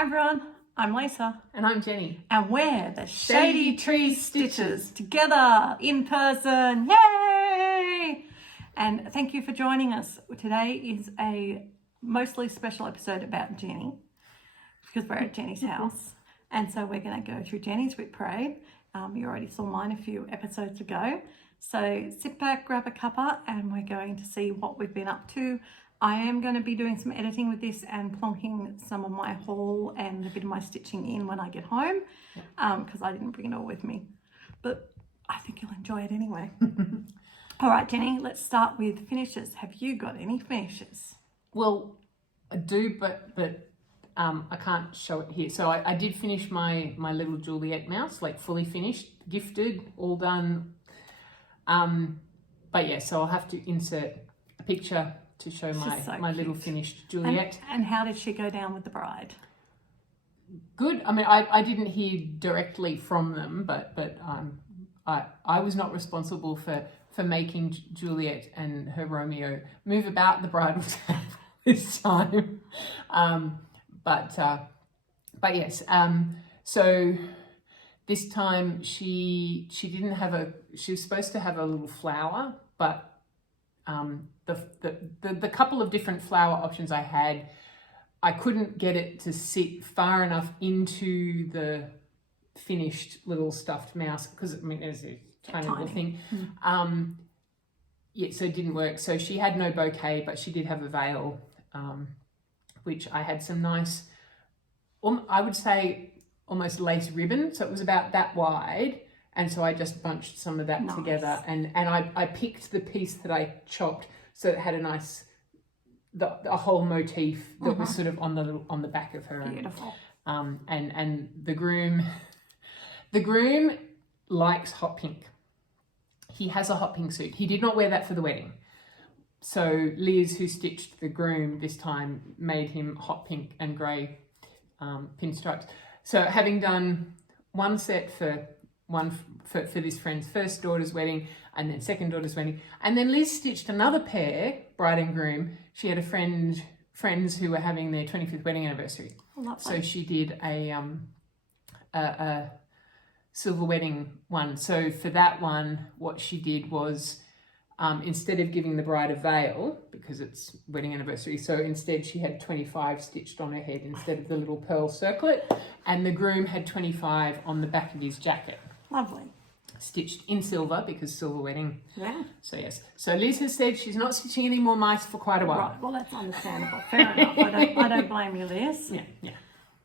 Hi everyone, I'm Lisa. And I'm Jenny. And we're the Shady Tree Stitches together in person. Yay! And thank you for joining us. Today is a mostly special episode about Jenny because we're at Jenny's house. And so we're going to go through Jenny's WIP parade. You already saw mine a few episodes ago. So sit back, grab a cuppa, and we're going to see what we've been up to. I am going to be doing some editing with this and plonking some of my haul and a bit of my stitching in when I get home because I didn't bring it all with me. But I think you'll enjoy it anyway. All right, Jenny, let's start with finishes. Have you got any finishes? Well, I do, but I can't show it here. So I did finish my little Juliet mouse, like fully finished, gifted, all done. But yeah, so I'll have to insert a picture to show my little finished Juliet. And how did she go down with the bride? Good. I mean, I didn't hear directly from them, but I was not responsible for making Juliet and her Romeo move about the bridal table this time. But yes. So this time she didn't have she was supposed to have a little flower, but the couple of different flower options I had, I couldn't get it to sit far enough into the finished little stuffed mouse because I mean it's a tiny little thing. Yeah, so it didn't work. So she had no bouquet, but she did have a veil, which I had some nice, I would say almost lace ribbon. So it was about that wide. And so I just bunched some of that together and I picked the piece that I chopped so it had a nice, a whole motif that was sort of on the back of her. Beautiful. And the groom likes hot pink. He has a hot pink suit. He did not wear that for the wedding. So Liz, who stitched the groom this time, made him hot pink and grey pinstripes. So having done one set for this friend's first daughter's wedding and then second daughter's wedding, and then Liz stitched another pair, bride and groom. She had friends who were having their 25th wedding anniversary. So she did a silver wedding one. So for that one, what she did was instead of giving the bride a veil, because it's wedding anniversary, so instead she had 25 stitched on her head instead of the little pearl circlet, and the groom had 25 on the back of his jacket. Lovely. Stitched in silver because silver wedding. Yeah. So yes. So Liz has said she's not stitching any more mice for quite a while. Right. Well, that's understandable. Fair enough. I don't blame you, Liz. Yeah.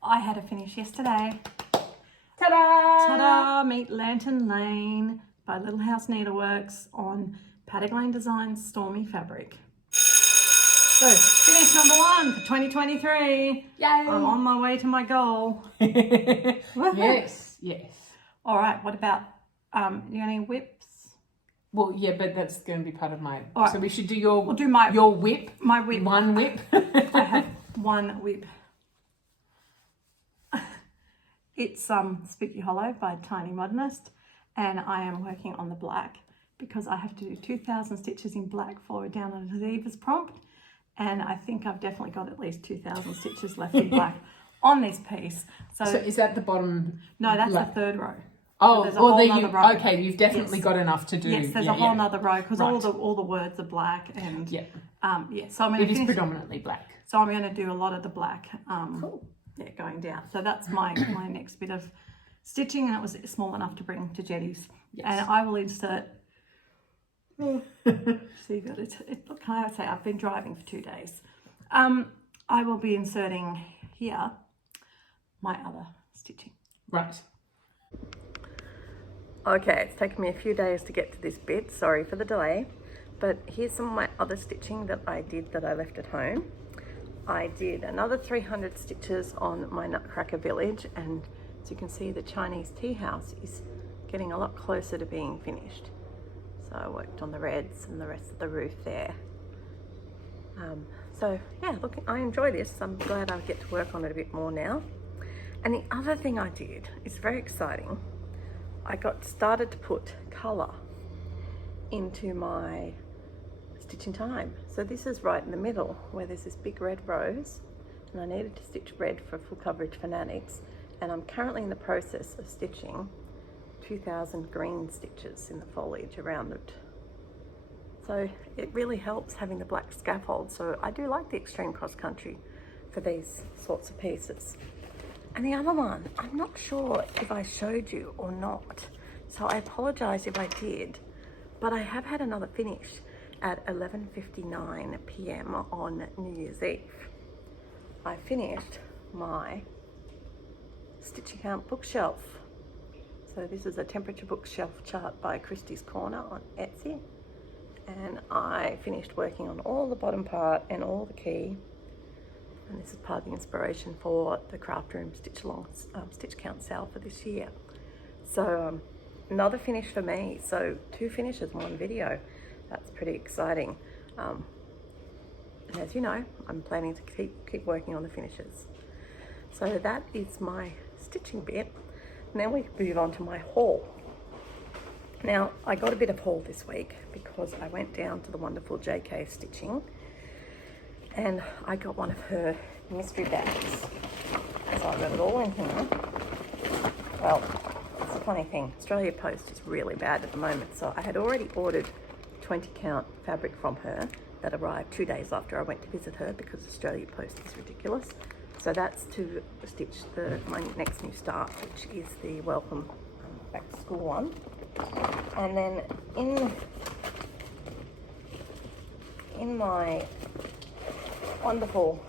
I had a finish yesterday. Ta-da! Ta-da! Meet Lantern Lane by Little House Needleworks on Paddock Lane Designs Stormy Fabric. So, finish number 1 for 2023. Yay! I'm on my way to my goal. Yes. All right, what about, you got any whips? Well, yeah, but that's going to be part of my... Right. So we should do your whip. My whip. One whip. I have one whip. It's Spooky Hollow by Tiny Modernist, and I am working on the black because I have to do 2,000 stitches in black for Down on Aviva's prompt, and I think I've definitely got at least 2,000 stitches left in black on this piece. So is that the bottom? No, that's the third row. Oh, so well, there you row. Okay, you've definitely got enough to do. Yes, there's a whole nother row because all the words are black and so I'm going to finish. Predominantly black. So I'm going to do a lot of the black. Cool. Yeah, going down. So that's my next bit of stitching, and it was small enough to bring to Jetty's. Yes. And I will insert. See that look, can I say I've been driving for 2 days. I will be inserting here my other stitching. Right. Okay, it's taken me a few days to get to this bit. Sorry for the delay, but here's some of my other stitching that I did that I left at home. I did another 300 stitches on my Nutcracker Village, and as you can see, the Chinese tea house is getting a lot closer to being finished. So I worked on the reds and the rest of the roof there. So yeah, look, I enjoy this. I'm glad I get to work on it a bit more now. And the other thing I did is very exciting. I started to put colour into my stitch in time. So this is right in the middle where there's this big red rose, and I needed to stitch red for full coverage fanatics, and I'm currently in the process of stitching 2000 green stitches in the foliage around it. So it really helps having the black scaffold. So I do like the extreme cross country for these sorts of pieces. And the other one, I'm not sure if I showed you or not, so I apologize if I did, but I have had another finish at 11:59 p.m. on New Year's Eve. I finished my stitching out bookshelf. So this is a temperature bookshelf chart by Christie's Corner on Etsy. And I finished working on all the bottom part and all the key. And this is part of the inspiration for the craft room stitch along stitch count sale for this year. So another finish for me. So 2 finishes in 1 video. That's pretty exciting. And as you know, I'm planning to keep working on the finishes. So that is my stitching bit. Now we move on to my haul. Now, I got a bit of haul this week because I went down to the wonderful JK Stitching and I got one of her mystery bags. So I got it all in here. Well, it's a funny thing. Australia Post is really bad at the moment. So I had already ordered 20 count fabric from her that arrived 2 days after I went to visit her because Australia Post is ridiculous. So that's to stitch my next new start, which is the Welcome Back to School one. And then in my wonderful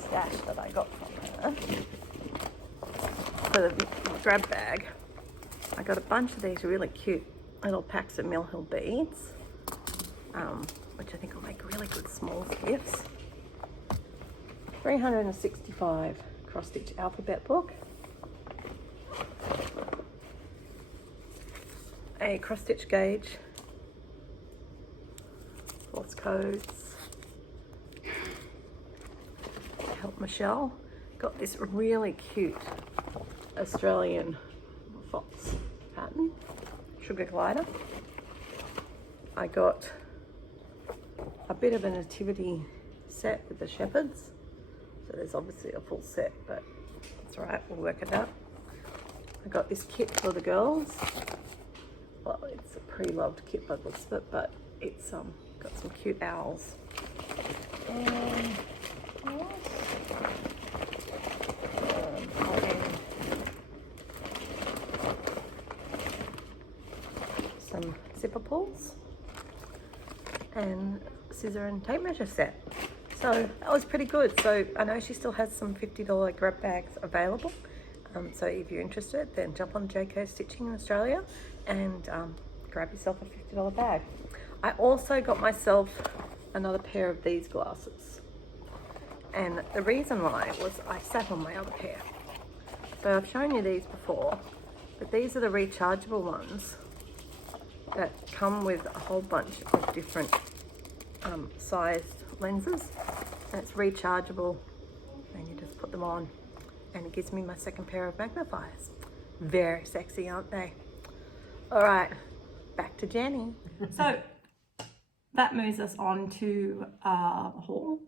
stash that I got from her, for the grab bag, I got a bunch of these really cute little packs of Mill Hill beads, which I think will make really good small gifts. 365 cross stitch alphabet book. A cross stitch gauge, Morse codes, help Michelle. Got this really cute Australian fox pattern, sugar glider. I got a bit of a nativity set with the shepherds. So there's obviously a full set, but that's all right, we'll work it out. I got this kit for the girls. Well, it's a pre-loved kit by the looks of it, but it's got some cute owls. And some zipper pulls and scissor and tape measure set. So that was pretty good. So I know she still has some $50 grab bags available. So if you're interested, then jump on JK Stitching in Australia and grab yourself a $50 bag. I also got myself another pair of these glasses. And the reason why was I sat on my other pair. So I've shown you these before, but these are the rechargeable ones that come with a whole bunch of different sized lenses. And it's rechargeable and you just put them on and it gives me my second pair of magnifiers. Very sexy, aren't they? All right, back to Jenny. So that moves us on to haul.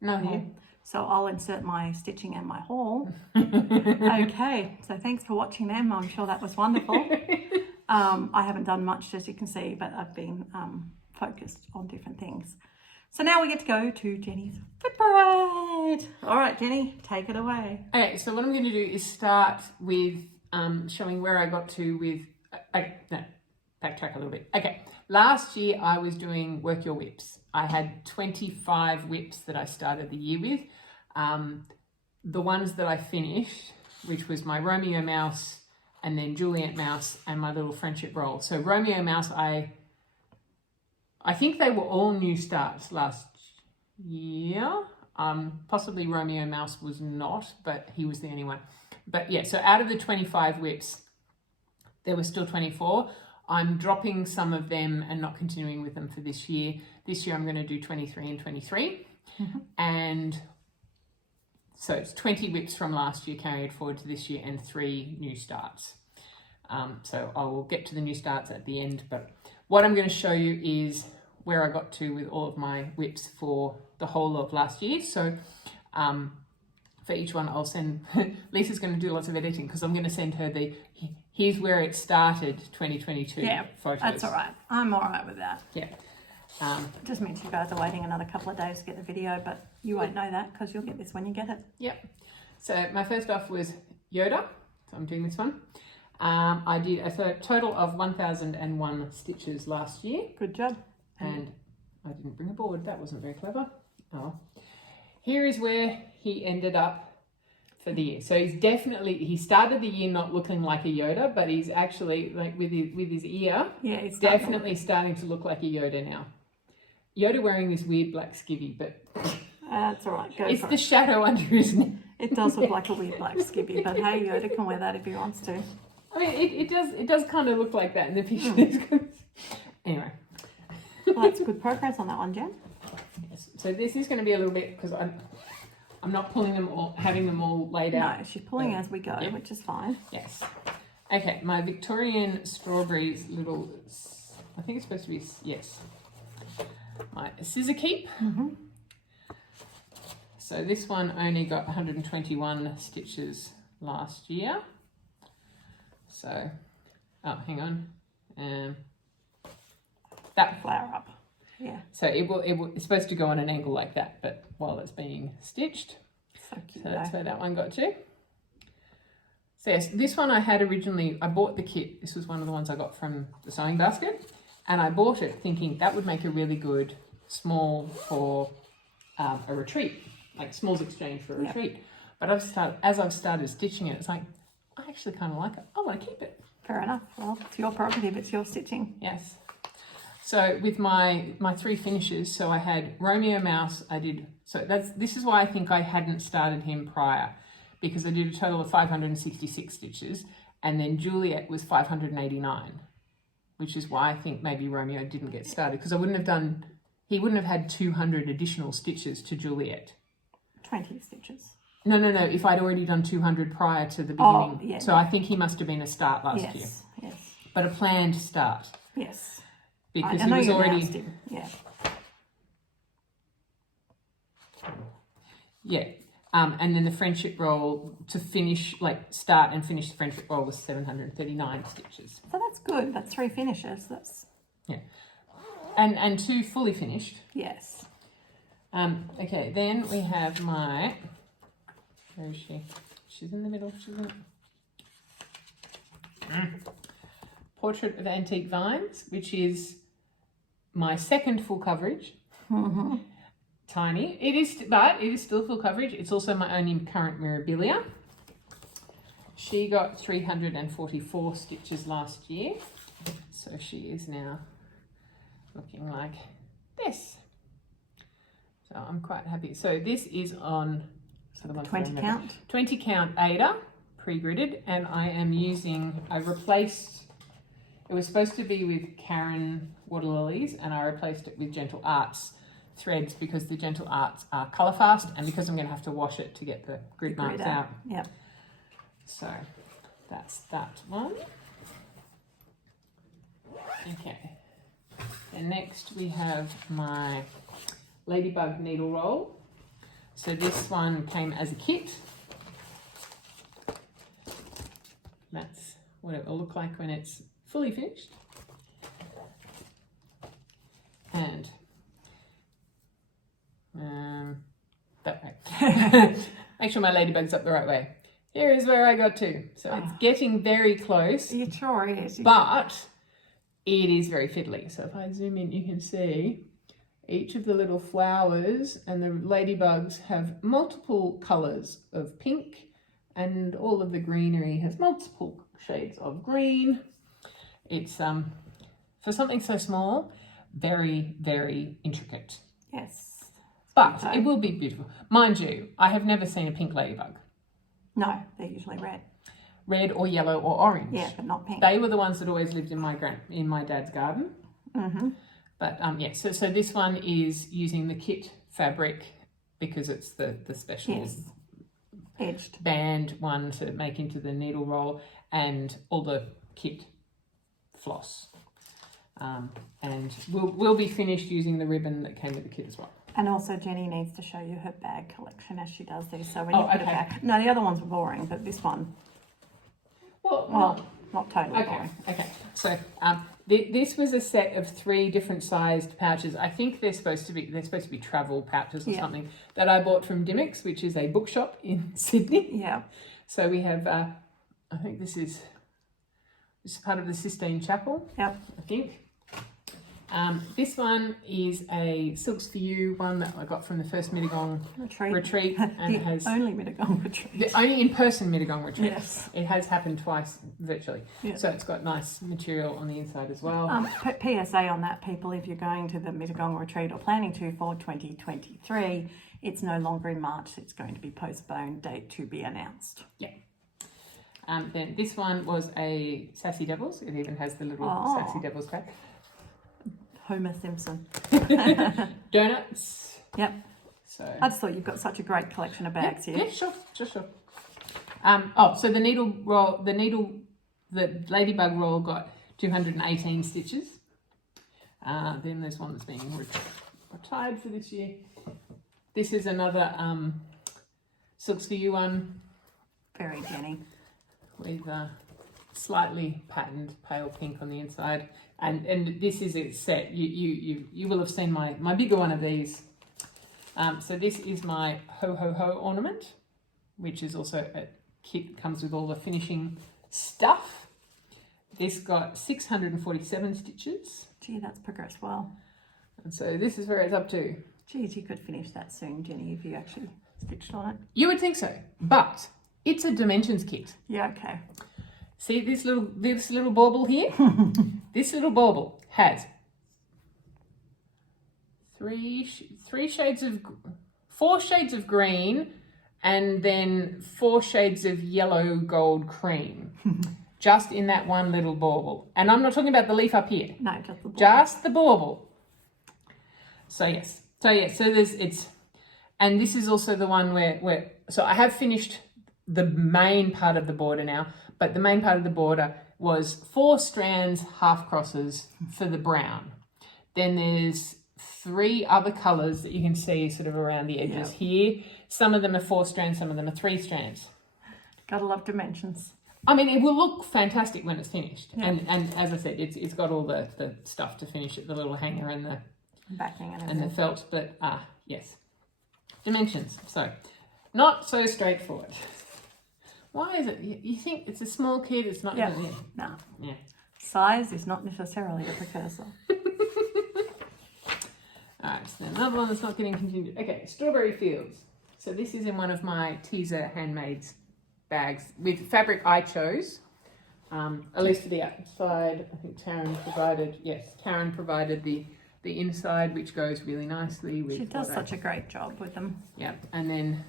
No haul. So I'll insert my stitching and my haul. Okay, so thanks for watching them. I'm sure that was wonderful. I haven't done much, as you can see, but I've been focused on different things. So now we get to go to Jenny's Flip Parade. All right, Jenny, take it away. Okay, so what I'm going to do is start with showing where I got to with, no, backtrack a little bit. Okay, last year I was doing Work Your WIPs. I had 25 WIPs that I started the year with. The ones that I finished, which was my Romeo Mouse and then Juliet Mouse and my little friendship roll. So Romeo Mouse, I think they were all new starts last year. Possibly Romeo Mouse was not, but he was the only one. But yeah, so out of the 25 WIPs, there were still 24. I'm dropping some of them and not continuing with them for this year. This year I'm going to do 23 and 23. Mm-hmm. And so it's 20 WIPs from last year carried forward to this year and 3 new starts. So I will get to the new starts at the end, but what I'm going to show you is where I got to with all of my WIPs for the the whole of last year. So for each one, I'll send, Lisa's going to do lots of editing because I'm going to send her here's where it started 2022 photos. That's all right. I'm all right with that. Yeah. It just means you guys are waiting another couple of days to get the video, but you won't know that because you'll get this when you get it. Yep. So my first off was Yoda. So I'm doing this one. I did a total of 1,001 stitches last year. Good job. And I didn't bring a board. That wasn't very clever. Oh. Here is where he ended up for the year. So he started the year not looking like a Yoda, but he's actually, like with his ear, he's definitely starting to look like a Yoda now. Yoda wearing this weird black skivvy, but that's all right. It's the shadow under his neck. It does look like a weird black skivvy, but hey, Yoda can wear that if he wants to. I mean, it does kind of look like that in the picture. Anyway. Well, that's good progress on that one, Jen. Yes. So this is going to be a little bit, because I'm not pulling them all, having them all laid out. No, she's pulling as we go, which is fine. Yes. Okay, my Victorian Strawberries little, I think it's supposed to be, yes, my scissor keep. So this one only got 121 stitches last year. So, oh, hang on. That flower up. Yeah. So it's supposed to go on an angle like that, but while it's being stitched. So cute. So that's where that one got to. So yes, this one I had originally, I bought the kit. This was one of the ones I got from the sewing basket. And I bought it thinking that would make a really good small for a retreat, like smalls exchange for a retreat. But as I've started stitching it, it's like, I actually kind of like it. I want to keep it. Fair enough. Well, it's your prerogative. It's your stitching. Yes. So with my three finishes, so I had Romeo Mouse, this is why I think I hadn't started him prior, because I did a total of 566 stitches, and then Juliet was 589, which is why I think maybe Romeo didn't get started, because he wouldn't have had 200 additional stitches to Juliet. 20 stitches. No, if I'd already done 200 prior to the beginning. Oh, yeah. So I think he must have been a start last year. Yes. But a planned start. Yes. Because I know he was already. Him. Yeah. Yeah. And then the friendship roll to finish, start and finish the friendship roll was 739 stitches. So that's good. That's 3 finishes. That's. Yeah. And 2 fully finished. Yes. Okay, then we have my. Where is she? She's in the middle. Portrait of Antique Vines, which is my second full coverage. Tiny. But it is still full coverage. It's also my only current Mirabilia. She got 344 stitches last year. So she is now looking like this. So I'm quite happy. So this is on 20 count. 20 count Ada, pre-gridded, and I replaced, it was supposed to be with Karen Water Lilies, and I replaced it with Gentle Arts threads because the Gentle Arts are colour fast, and because I'm going to have to wash it to get the grid marks out. Yep. So that's that one. Okay. And next we have my Ladybug needle roll. So this one came as a kit. That's what it will look like when it's fully finished. And that way. Make sure my ladybug's up the right way. Here is where I got to. So it's getting very close. It sure is. But it is very fiddly. So if I zoom in, you can see each of the little flowers and the ladybugs have multiple colours of pink, and all of the greenery has multiple shades of green. It's, for something so small, very, very intricate. Yes. But it will be beautiful. Mind you, I have never seen a pink ladybug. No, they're usually red. Red or yellow or orange. Yeah, but not pink. They were the ones that always lived in my dad's garden. But yeah, so this one is using the kit fabric because it's the special edged band one to make into the needle roll, and all the kit floss. And we'll be finished using the ribbon that came with the kit as well. And also Jenny needs to show you her bag collection as she does these. So when you Oh, put it okay. back, no, the other ones were boring, but this one, Well, not totally okay, boring. okay. So this was a set of 3 different sized pouches. I think they're supposed to be travel pouches or Yeah. something that I bought from Dimmicks, which is a bookshop in Sydney. Yeah. So we have, I think this is part of the Sistine Chapel. Yep. I think. This one is a Silks for You one that I got from the first Mittagong retreat, and the it has only Mittagong retreat. the only in-person Mittagong retreat. Yes. It has happened twice virtually, Yeah. so it's got nice material on the inside as well. PSA on that, people, if you're going to the Mittagong retreat or planning to for 2023, it's no longer in March. It's going to be postponed, date to be announced. Yeah. Then this one was a Sassy Devils. It even has the little Sassy Devils pack. Homer Simpson. Donuts. Yep. So I just thought you've got such a great collection of bags here. Yeah, sure. So the ladybug roll got 218 stitches. Then there's one that's being retired for this year. This is another Silks for You one Very Jenny. with slightly patterned pale pink on the inside. And this is a set. You will have seen my bigger one of these. So this is my ho ho ho ornament, which is also a kit, comes with all the finishing stuff. This got 647 stitches. Gee, that's progressed well. And so this is where it's up to. Geez, you could finish that soon, Jenny, if you actually stitched on it. You would think so, but it's a dimensions kit. Yeah, okay. See this little bauble here? This little bauble has 4 shades of green and then 4 shades of yellow gold cream. Just in that one little bauble. And I'm not talking about the leaf up here. No, just the ball. Just the bauble. So yes. So and this is also the one where so I have finished the main part of the border now, but the main part of the border was 4 strands, half crosses for the brown. Then there's 3 other colours that you can see sort of around the edges here. Some of them are 4 strands, some of them are 3 strands. Gotta love dimensions. I mean, it will look fantastic when it's finished. Yeah. And as I said, it's got all the stuff to finish it, the little hanger and the Backing and and everything. the felt, but yes. Dimensions. So not so straightforward. Why is it? You think it's a small kid, it's not Yeah. yeah. No. Yeah. Size is not necessarily a precursor. Alright, so another one that's not getting continued. Okay, Strawberry Fields. So this is in one of my teaser handmade bags with fabric I chose. At least for the outside, I think Taryn provided the inside, which goes really nicely with. She does such a great job with them. Yeah, and then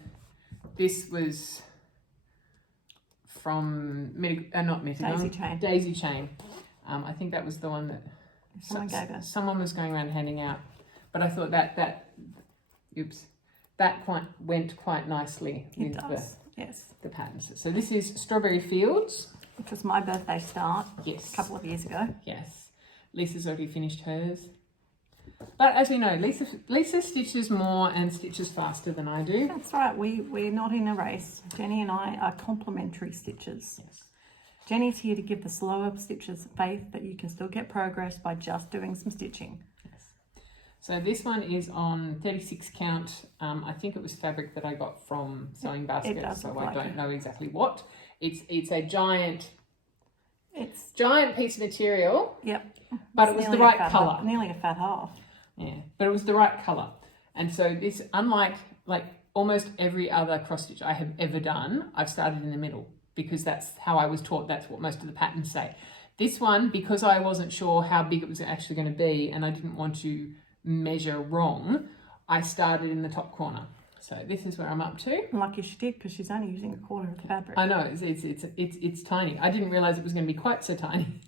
this was from Daisy Chain. I think that was the one that Someone gave us. someone was going around handing out, but I thought that went quite nicely It with does. Yes. the patterns. So this is Strawberry Fields. Which was my birthday start Yes. a couple of years ago. Yes. Lisa's already finished hers. But as we know, Lisa stitches more and stitches faster than I do. That's right. We're not in a race. Jenny and I are complementary stitches. Yes. Jenny's here to give the slower stitches faith that you can still get progress by just doing some stitching. Yes. So this one is on 36 count. I think it was fabric that I got from Sewing Basket, does so look I like don't it. know exactly what. It's a giant It's piece of material, yep. but It's it was the nearly a right fat colour. half, nearly a fat half. Yeah, but it was the right colour. And so this, unlike like almost every other cross stitch I have ever done, I've started in the middle because that's how I was taught. That's what most of the patterns say. This one, because I wasn't sure how big it was actually going to be and I didn't want to measure wrong, I started in the top corner. So this is where I'm up to. Lucky she did because she's only using a quarter of the fabric. I know, it's tiny. I didn't realise it was going to be quite so tiny.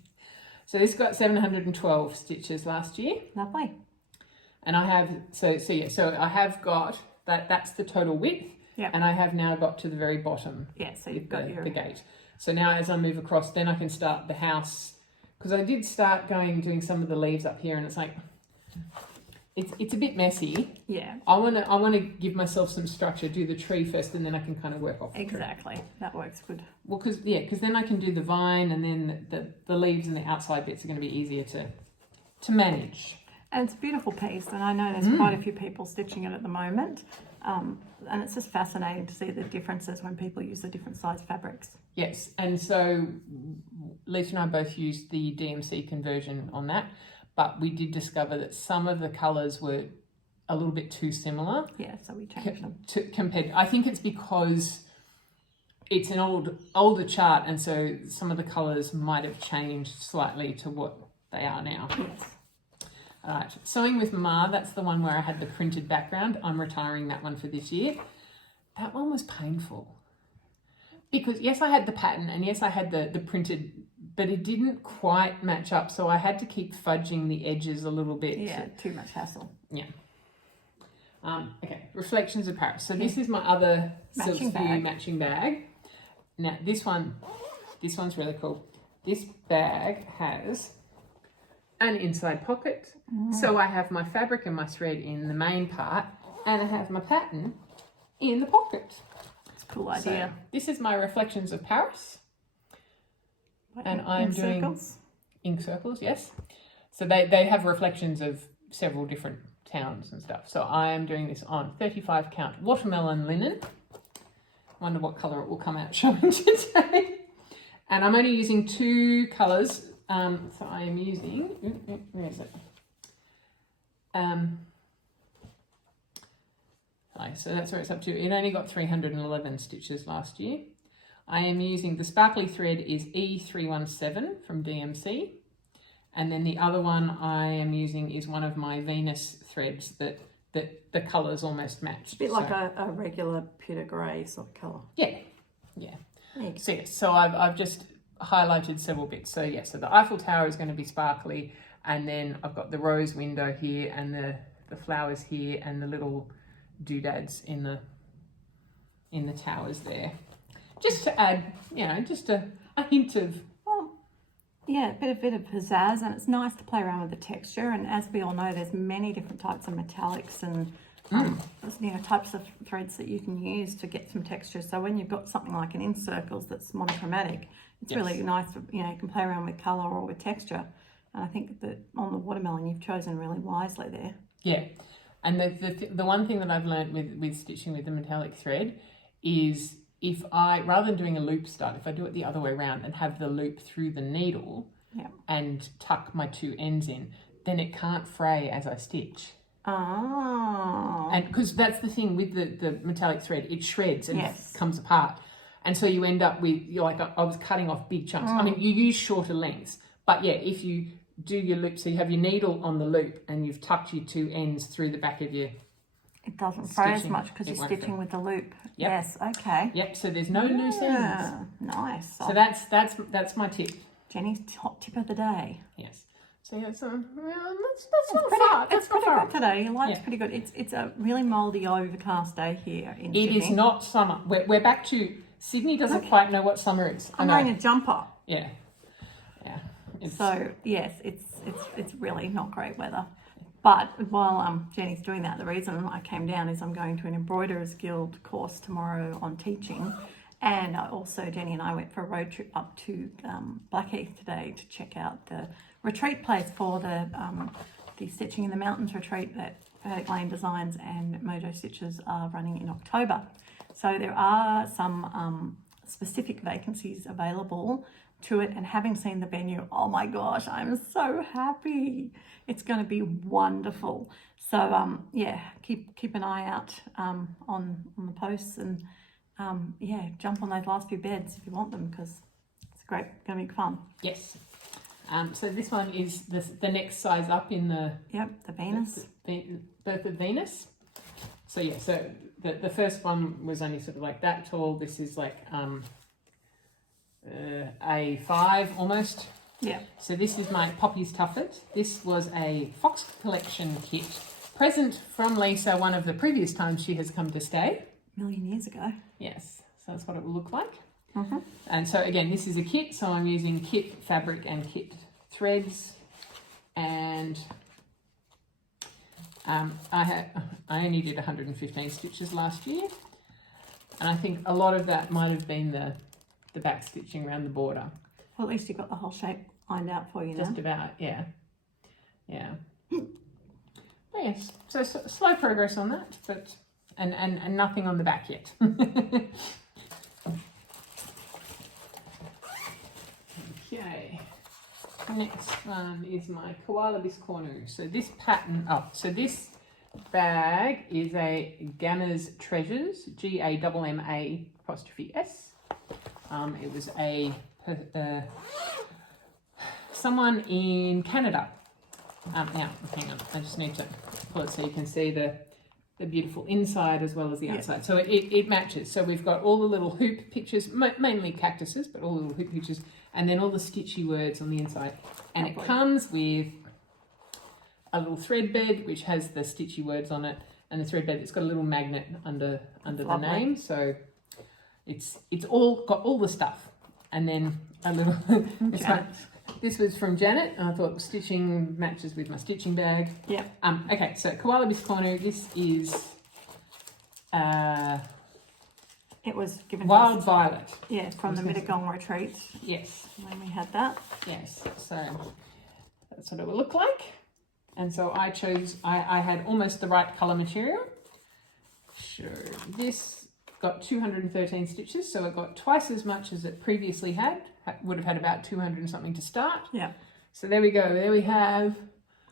So this got 712 stitches last year. Lovely. And I have, so I have got, that's the total width. Yep. And I have now got to the very bottom. Yeah, so you've got the gate. So now as I move across, then I can start the house. Because I did start doing some of the leaves up here and it's like, it's a bit messy. Yeah. I wanna give myself some structure, do the tree first, and then I can kind of work off the tree. Exactly. That works good. Well, because then I can do the vine, and then the leaves and the outside bits are going to be easier to manage. And it's a beautiful piece, and I know there's quite a few people stitching it at the moment. And it's just fascinating to see the differences when people use the different size fabrics. Yes, and so Lisa and I both used the DMC conversion on that, but we did discover that some of the colours were a little bit too similar. Yeah, so we changed them. Compared, I think it's because it's an older chart, and so some of the colours might have changed slightly to what they are now. Yes. All right, Sewing with Ma, that's the one where I had the printed background. I'm retiring that one for this year. That one was painful. Because yes, I had the pattern, and yes, I had the printed, but it didn't quite match up, so I had to keep fudging the edges a little bit. Yeah, too much hassle. Yeah. Okay, Reflections of Paris. So this is my other matching bag. Now this one's really cool. This bag has an inside pocket. So I have my fabric and my thread in the main part, and I have my pattern in the pocket. It's a cool idea. So this is my Reflections of Paris. And I'm doing circles. ink circles, yes. So they have reflections of several different towns and stuff. So I am doing this on 35 count watermelon linen. Wonder what colour it will come out showing today. And I'm only using 2 colours. So I am using, where is it? So that's where it's up to. It only got 311 stitches last year. I am using, the sparkly thread is E21 from DMC. And then the other one I am using is one of my Venus threads that the colours almost match. A bit like a regular pewter grey sort of colour. Yeah. So yes, so I've just highlighted several bits. So yeah, so the Eiffel Tower is going to be sparkly, and then I've got the rose window here, and the flowers here, and the little doodads in the towers there. Just to add, just a hint of... Well, yeah, a bit of pizzazz, and it's nice to play around with the texture. And as we all know, there's many different types of metallics and types of threads that you can use to get some texture. So when you've got something like an in circles that's monochromatic, it's really nice to, you can play around with colour or with texture. And I think that on the watermelon, you've chosen really wisely there. Yeah, and the one thing that I've learned with stitching with the metallic thread is, if I, rather than doing a loop start, if I do it the other way around and have the loop through the needle and tuck my 2 ends in, then it can't fray as I stitch. Oh. And because that's the thing with the metallic thread, it shreds and comes apart. And so you end up with, I was cutting off big chunks. I mean, you use shorter lengths, but yeah, if you do your loop, so you have your needle on the loop and you've tucked your 2 ends through the back of your... It doesn't fray as much because you're stitching with the loop. Yep. Yes, okay. Yep, so there's no loose ends. Nice. So that's my tip. Jenny's hot tip of the day. Yes. So yeah, that's not far. It's pretty good today. Light's pretty good. It's a really mouldy, overcast day here in Sydney. It is not summer. We're back to... Sydney doesn't quite know what summer is. I'm wearing a jumper. Yeah. So yes, it's really not great weather. But while Jenny's doing that, the reason I came down is I'm going to an Embroiderers Guild course tomorrow on teaching. And Jenny and I went for a road trip up to Blackheath today to check out the retreat place for the Stitching in the Mountains retreat that Verdict Lane Designs and Mojo Stitches are running in October. So there are some specific vacancies available to it, and having seen the venue, oh my gosh, I'm so happy. It's going to be wonderful. So keep an eye out on the posts, and jump on those last few beds if you want them, because it's going to be fun. Yes. So this one is the next size up in the Venus. The Birth of Venus. So yeah, so the first one was only sort of like that tall. This is like A5 almost. Yeah. So this is my Poppy's Tuffet. This was a Fox Collection kit, present from Lisa one of the previous times she has come to stay. A million years ago. Yes, so that's what it will look like. Mm-hmm. And so again, this is a kit, so I'm using kit fabric and kit threads, and I only did 115 stitches last year, and I think a lot of that might have been the back stitching around the border. Well, at least you got the whole shape lined out for you now. Just about, yeah. Yeah. But yes, so slow progress on that, but and nothing on the back yet. Okay. Next one is my koala biscornu. So this pattern, so this bag is a Gamma's Treasures, GAMMA''S. It was someone in Canada. Now, hang on, I just need to pull it so you can see the beautiful inside as well as the outside. So it matches. So we've got all the little hoop pictures, mainly cactuses, but all the little hoop pictures, and then all the stitchy words on the inside. And it comes with a little thread bed which has the stitchy words on it, and the thread bed that's got a little magnet under the name. So it's all got all the stuff. And then a little this was from Janet. I thought stitching matches with my stitching bag. Yeah. Okay, so koala biscornu. This is it was given wild violet. Yeah, from the Mittagong retreat. Yes. When we had that. Yes. So that's what it would look like. And so I chose. I had almost the right color material. So this got 213 stitches, so it got twice as much as it previously had. Would have had about 200 and something to start. Yeah. So there we go. There we have.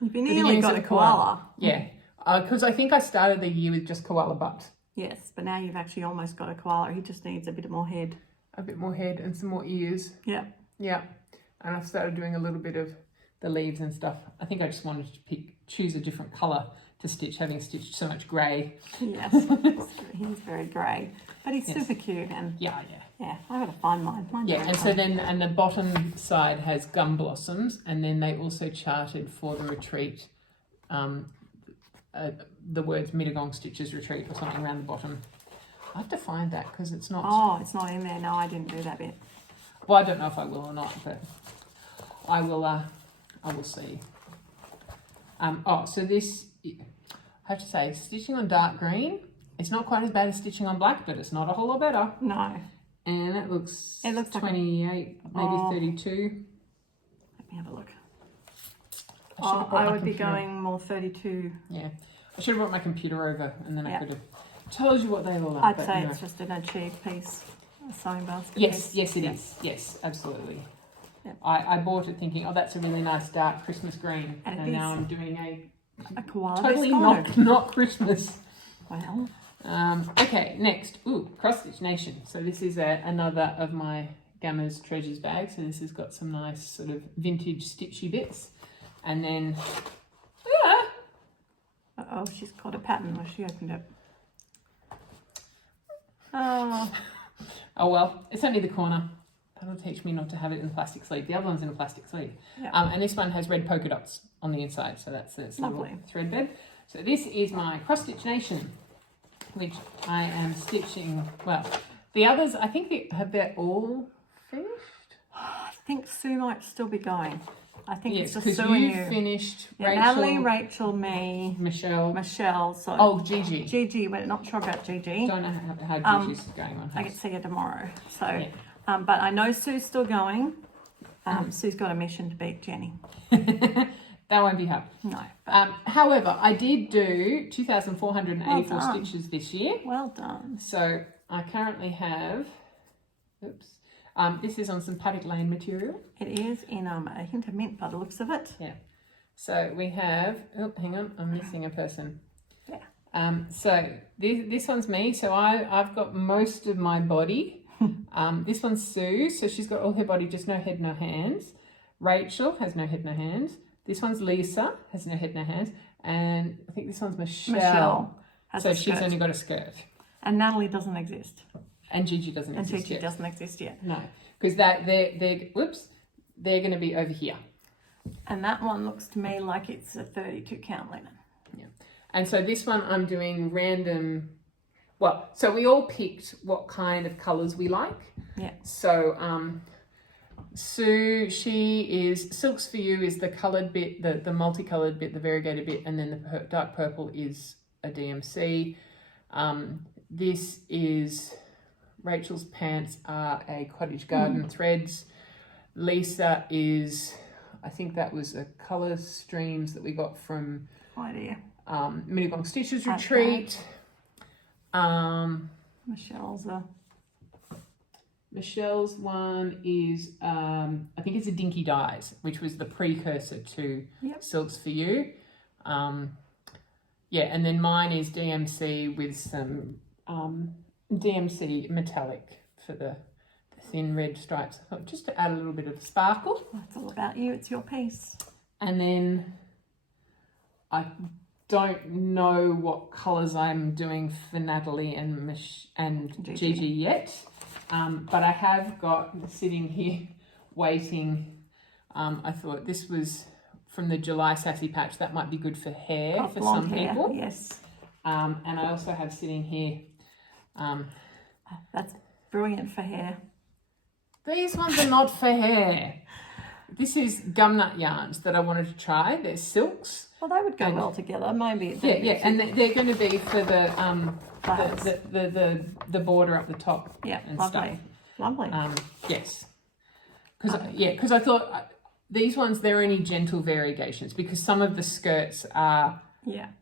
You've nearly got a koala. Yeah. Because I think I started the year with just koala butt. Yes, but now you've actually almost got a koala. He just needs a bit more head. A bit more head and some more ears. Yeah. Yeah. And I've started doing a little bit of the leaves and stuff. I think I just wanted to choose a different colour to stitch, having stitched so much grey. Yes, he's very grey, but he's super cute. And yeah, I gotta find mine. And so then, and the bottom side has gum blossoms, and then they also charted for the retreat, the words Mittagong Stitches Retreat or something around the bottom. I have to find that because it's not. Oh, it's not in there. No, I didn't do that bit. Well, I don't know if I will or not, but I will. I will see. So this, I have to say, stitching on dark green, it's not quite as bad as stitching on black, but it's not a whole lot better. No. And it looks like 28, maybe 32. Let me have a look. I would be going more 32. Yeah. I should have brought my computer over and then I could have told you what they were like. I'd say it's just an achieved piece, a sewing basket piece. Yes, it is. Yes, absolutely. Yep. I bought it thinking, oh, that's a really nice dark Christmas green. And now I'm doing a koala totally not Christmas. Well. Okay, next. Ooh, Cross Stitch Nation. So this is another of my Gamma's Treasures bags. So this has got some nice sort of vintage stitchy bits. And then, Uh-oh, she's got a pattern where she opened it. Oh. Oh well, it's only the corner. That'll teach me not to have it in the plastic sleeve. The other one's in a plastic sleeve. Yeah. And this one has red polka dots on the inside. So that's its little thread bed. So this is my Cross Stitch Nation, which I am stitching. Well, the others, I think they're all finished. I think Sue might still be going. I think yes, it's just Sue and you. Finished. Yeah, Rachel, Natalie, Rachel, me, Michelle. So Gigi. Gigi, we're not sure about Gigi. Don't know how Gigi's going on. I get to see her tomorrow. So, but I know Sue's still going. Sue's got a mission to beat Jenny. That won't be hard. No. However, I did do 2,484 stitches this year. Well done. So I currently have, this is on some Paddock Lane material. It is in a hint of mint by the looks of it. Yeah. So we have, hang on, I'm missing a person. Yeah. So this one's me. So I've got most of my body. This one's Sue. So she's got all her body, just no head, no hands. Rachel has no head, no hands. This one's Lisa, has no head, no hands. And I think this one's Michelle. So she's only got a skirt. And Natalie doesn't exist. And Gigi doesn't exist yet. And Gigi doesn't exist yet. No, because they're going to be over here. And that one looks to me like it's a 32 count linen. Yeah. And so this one I'm doing random, so we all picked what kind of colours we like. Yeah. So Sue, she is Silks for You is the coloured bit, the multicoloured bit, the variegated bit, and then the dark purple is a DMC. This is Rachel's pants are a Cottage Garden threads. Lisa is, I think that was a Colour Streams that we got from Mittagong Stitches Retreat. Michelle's one is, I think it's a Dinky Dyes, which was the precursor to Silks for You. Yeah, and then mine is DMC with some DMC metallic for the thin red stripes. I thought just to add a little bit of sparkle. That's all about you. It's your piece. And then I don't know what colours I'm doing for Natalie and Gigi yet. But I have got sitting here waiting. I thought this was from the July Sassy Patch. That might be good for hair for some people. Yes. And I also have sitting here. That's brilliant for hair. These ones are not for hair. This is gumnut yarns that I wanted to try. They're silks. Well, they would go well together. Maybe. Yeah, and they're going to be for the border up the top. Yeah, and lovely, lovely. Yes, because I thought these ones they're only gentle variegations because some of the skirts are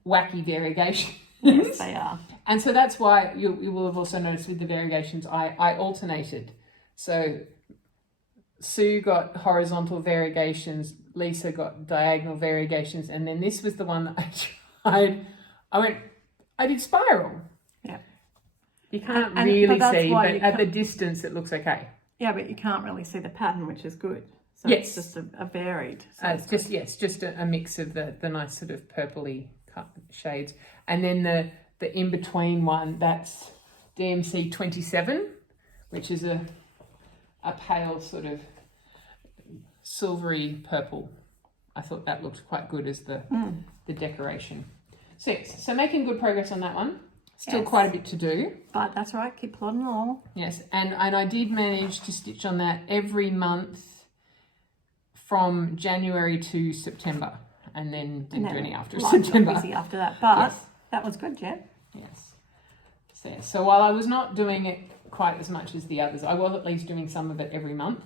wacky variegations. Yes, they are. And so that's why you will have also noticed with the variegations I alternated. So Sue got horizontal variegations, Lisa got diagonal variegations, and then this was the one that I tried. I did spiral. Yeah. You can't really see, but at the distance it looks okay. Yeah, but you can't really see the pattern, which is good. So yes. It's just a varied. So it's just a mix of the nice sort of purpley cut shades. And then the in-between one, that's DMC 27, which is a pale sort of silvery purple. I thought that looked quite good as the decoration. So yes, so making good progress on that one. Still quite a bit to do. But that's right, keep plodding along. Yes, and I did manage to stitch on that every month from January to September, and then didn't do any after September. Busy after that, but that was good, Jen. Yes. So while I was not doing it quite as much as the others, I was at least doing some of it every month.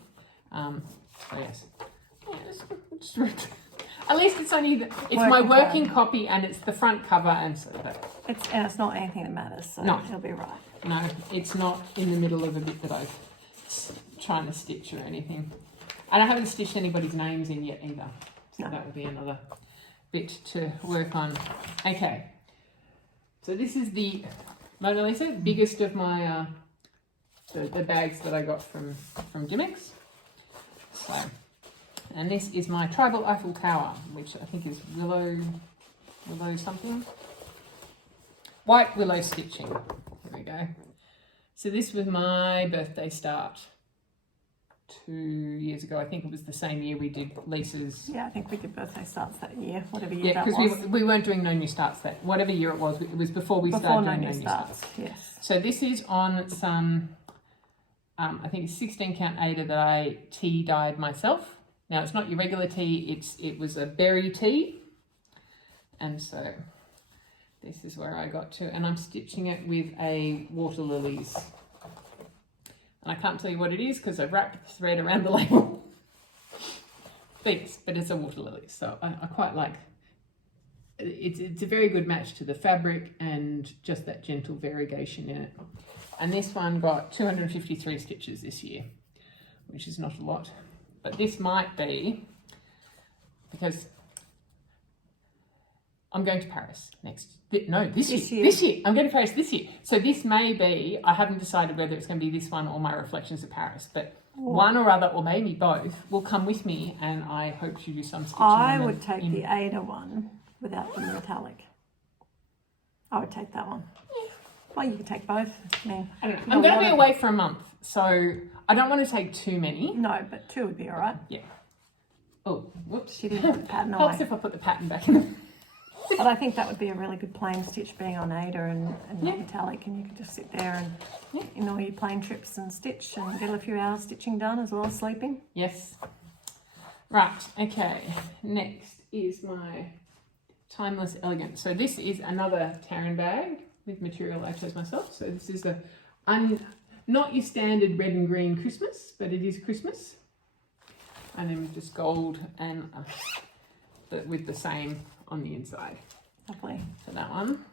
So yes. At least it's only my working copy and it's the front cover, and so that it's not anything that matters. So it'll be right. No, it's not in the middle of a bit that I'm trying to stitch or anything, and I haven't stitched anybody's names in yet either. So that will be another bit to work on. Okay, so this is the Mona Lisa, biggest of my the bags that I got from Dimex. So. And this is my Tribal Eiffel Tower, which I think is willow something. White willow stitching. There we go. So this was my birthday start 2 years ago. I think it was the same year we did Lisa's. Yeah, I think we did birthday starts that year, whatever year that was. Yeah, because we weren't doing no new starts that, whatever year it was before we started doing no new starts. Yes. So this is on some, I think it's 16 count Aida that I tea dyed myself. Now it's not your regular tea, it was a berry tea. And so this is where I got to, and I'm stitching it with a water lilies. And I can't tell you what it is because I've wrapped the thread around the label. But it's a water lily, so I quite like it. It's a very good match to the fabric and just that gentle variegation in it. And this one got 253 stitches this year, which is not a lot. But this might be, because I'm going to Paris this year. I'm going to Paris this year. So this may be, I haven't decided whether it's going to be this one or my Reflections of Paris, but one or other, or maybe both, will come with me, and I hope to do some stitching I would take the Aida one without the metallic. I would take that one. Well, you could take both. I don't know. I'm going to be away for a month, so I don't want to take too many. No, but 2 would be all right. Yeah. Oh, whoops. She didn't put the pattern away. Helps if I put the pattern back in. But I think that would be a really good plain stitch, being on Ada and Yeah. not metallic, and you could just sit there and Yeah. in all your plain trips and stitch and get a few hours stitching done as well as sleeping. Yes. Right, okay. Next is my Timeless Elegant. So this is another Taryn bag with material I chose myself. So this is not your standard red and green Christmas, but it is Christmas. And then with just gold and with the same on the inside. Lovely. For that one.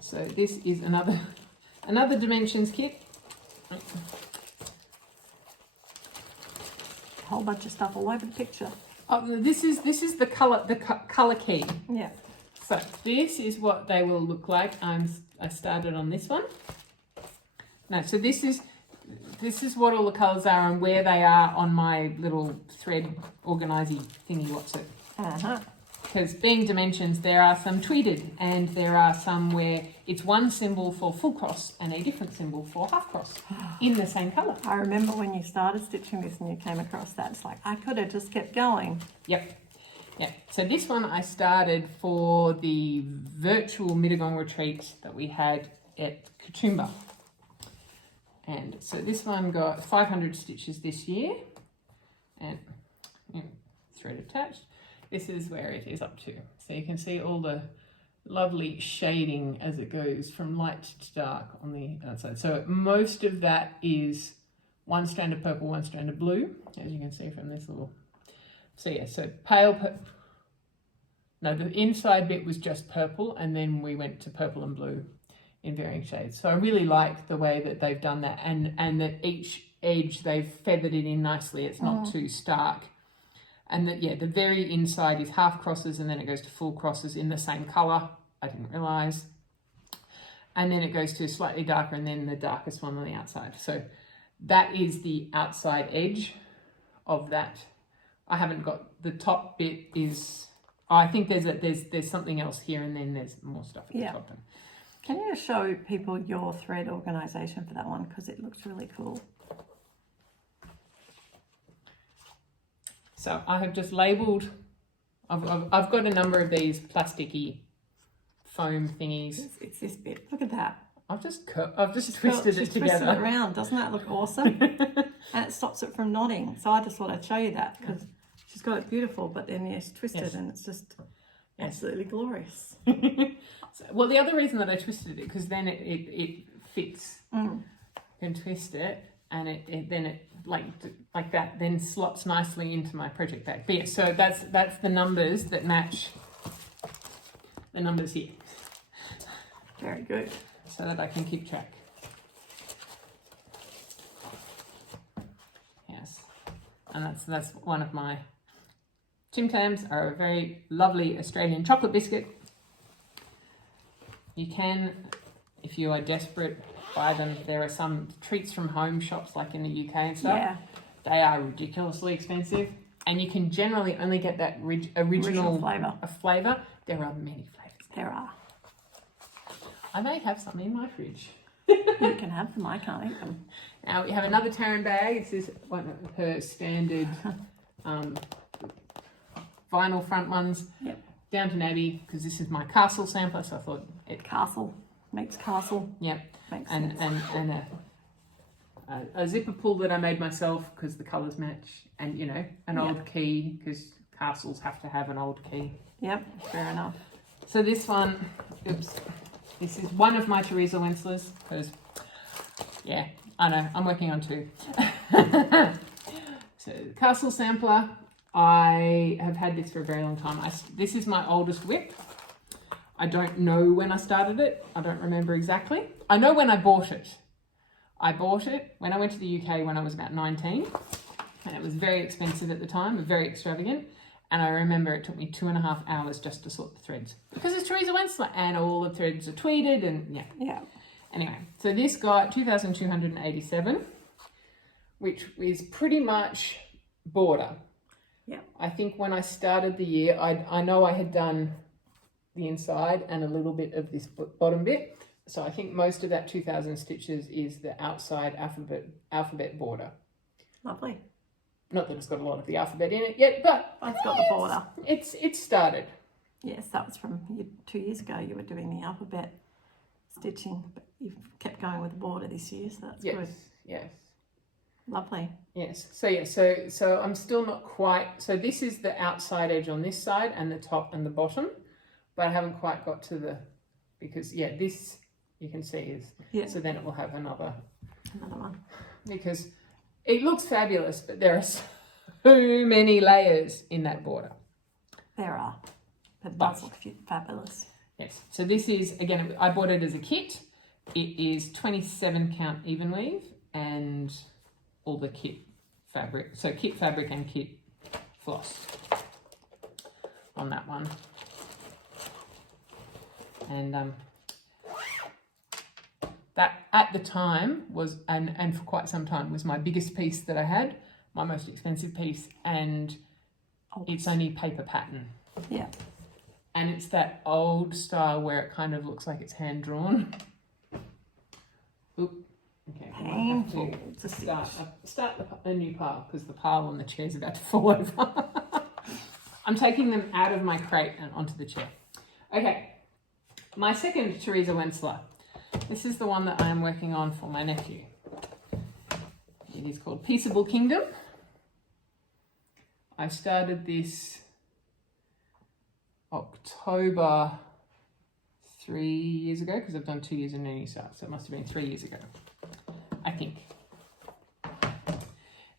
So this is another dimensions kit. A whole bunch of stuff all over the picture. Oh, this is the color key. Yeah. So this is what they will look like. I started on this one. No, so this is what all the colours are and where they are on my little thread organisy thingy. What's it? Because being dimensions, there are some tweeted and there are some where it's one symbol for full cross and a different symbol for half cross in the same colour. I remember when you started stitching this and you came across that. It's like, I could have just kept going. Yep. Yeah. So this one I started for the virtual Mittagong retreat that we had at Katoomba. And so this one got 500 stitches this year and thread attached. This is where it is up to. So you can see all the lovely shading as it goes from light to dark on the outside. So most of that is one strand of purple, one strand of blue, as you can see from this little. So yeah, so the inside bit was just purple, and then we went to purple and blue in varying shades. So I really like the way that they've done that, and that each edge they've feathered it in nicely. It's not too stark. And that, yeah, the very inside is half crosses and then it goes to full crosses in the same colour. I didn't realise. And then it goes to slightly darker and then the darkest one on the outside. So that is the outside edge of that. I haven't got the top bit is, I think there's something else here and then there's more stuff at the top. Can you just show people your thread organisation for that one? Because it looks really cool. So I have just labelled, I've got a number of these plasticky foam thingies. It's this bit. Look at that. I've just twisted it together. Twisted it around. Doesn't that look awesome? And it stops it from knotting. So I just thought I'd show you that because she's got it beautiful, but then it's twisted and it's just absolutely glorious. So, well, the other reason that I twisted it because then it fits. You can twist it and it like that then slots nicely into my project bag. But yeah, so that's the numbers that match the numbers here. Very good. So that I can keep track. Yes, and that's one of my Tim Tams are a very lovely Australian chocolate biscuit. You can, if you are desperate, buy them. There are some treats from home shops like in the UK and stuff. Yeah. They are ridiculously expensive, and you can generally only get that original flavour. There are many flavours. There are. I may have some in my fridge. You can have them. I can't eat them. Now we have another Taryn bag. This is one of her standard vinyl front ones. Yep. Downton Abbey, because this is my castle sampler, so I thought it. Castle makes castle. Yep. Makes and sense. and a zipper pull that I made myself because the colours match, and an old key because castles have to have an old key. Yep. Fair enough. So this one, this is one of my Teresa Wenslers because, yeah, I know I'm working on two. So castle sampler. I have had this for a very long time. This is my oldest WIP. I don't know when I started it. I don't remember exactly. I know when I bought it. I bought it when I went to the UK when I was about 19. And it was very expensive at the time, very extravagant. And I remember it took me 2.5 hours just to sort the threads. Because it's Teresa Wensler and all the threads are tweeted and yeah. Anyway, so this got 2,287, which is pretty much border. Yeah. I think when I started the year, I know I had done the inside and a little bit of this bottom bit. So I think most of that 2,000 stitches is the outside alphabet border. Lovely. Not that it's got a lot of the alphabet in it yet, but It's got the border. It's started. Yes, that was from 2 years ago. You were doing the alphabet stitching, but you've kept going with the border this year, so that's good. Yes. Lovely. Yes. So I'm still not quite. So this is the outside edge on this side and the top and the bottom, but I haven't quite got to the, because this you can see is. Yeah. So then it will have another one. Because it looks fabulous, but there are so many layers in that border. There are. But it does look fabulous. Yes. So this is, again, I bought it as a kit. It is 27 count even weave and all the kit fabric. So kit fabric and kit floss on that one. And that at the time was, and for quite some time, was my biggest piece that I had, my most expensive piece, and it's only paper pattern. Yeah. And it's that old style where it kind of looks like it's hand drawn. Oop. Okay. Painful to start a new pile because the pile on the chair is about to fall over. I'm taking them out of my crate and onto the chair. Okay. My second Teresa Wensler. This is the one that I am working on for my nephew. It is called Peaceable Kingdom. I started this October 3 years ago because I've done 2 years in Noonie Start, so it must have been 3 years ago, I think.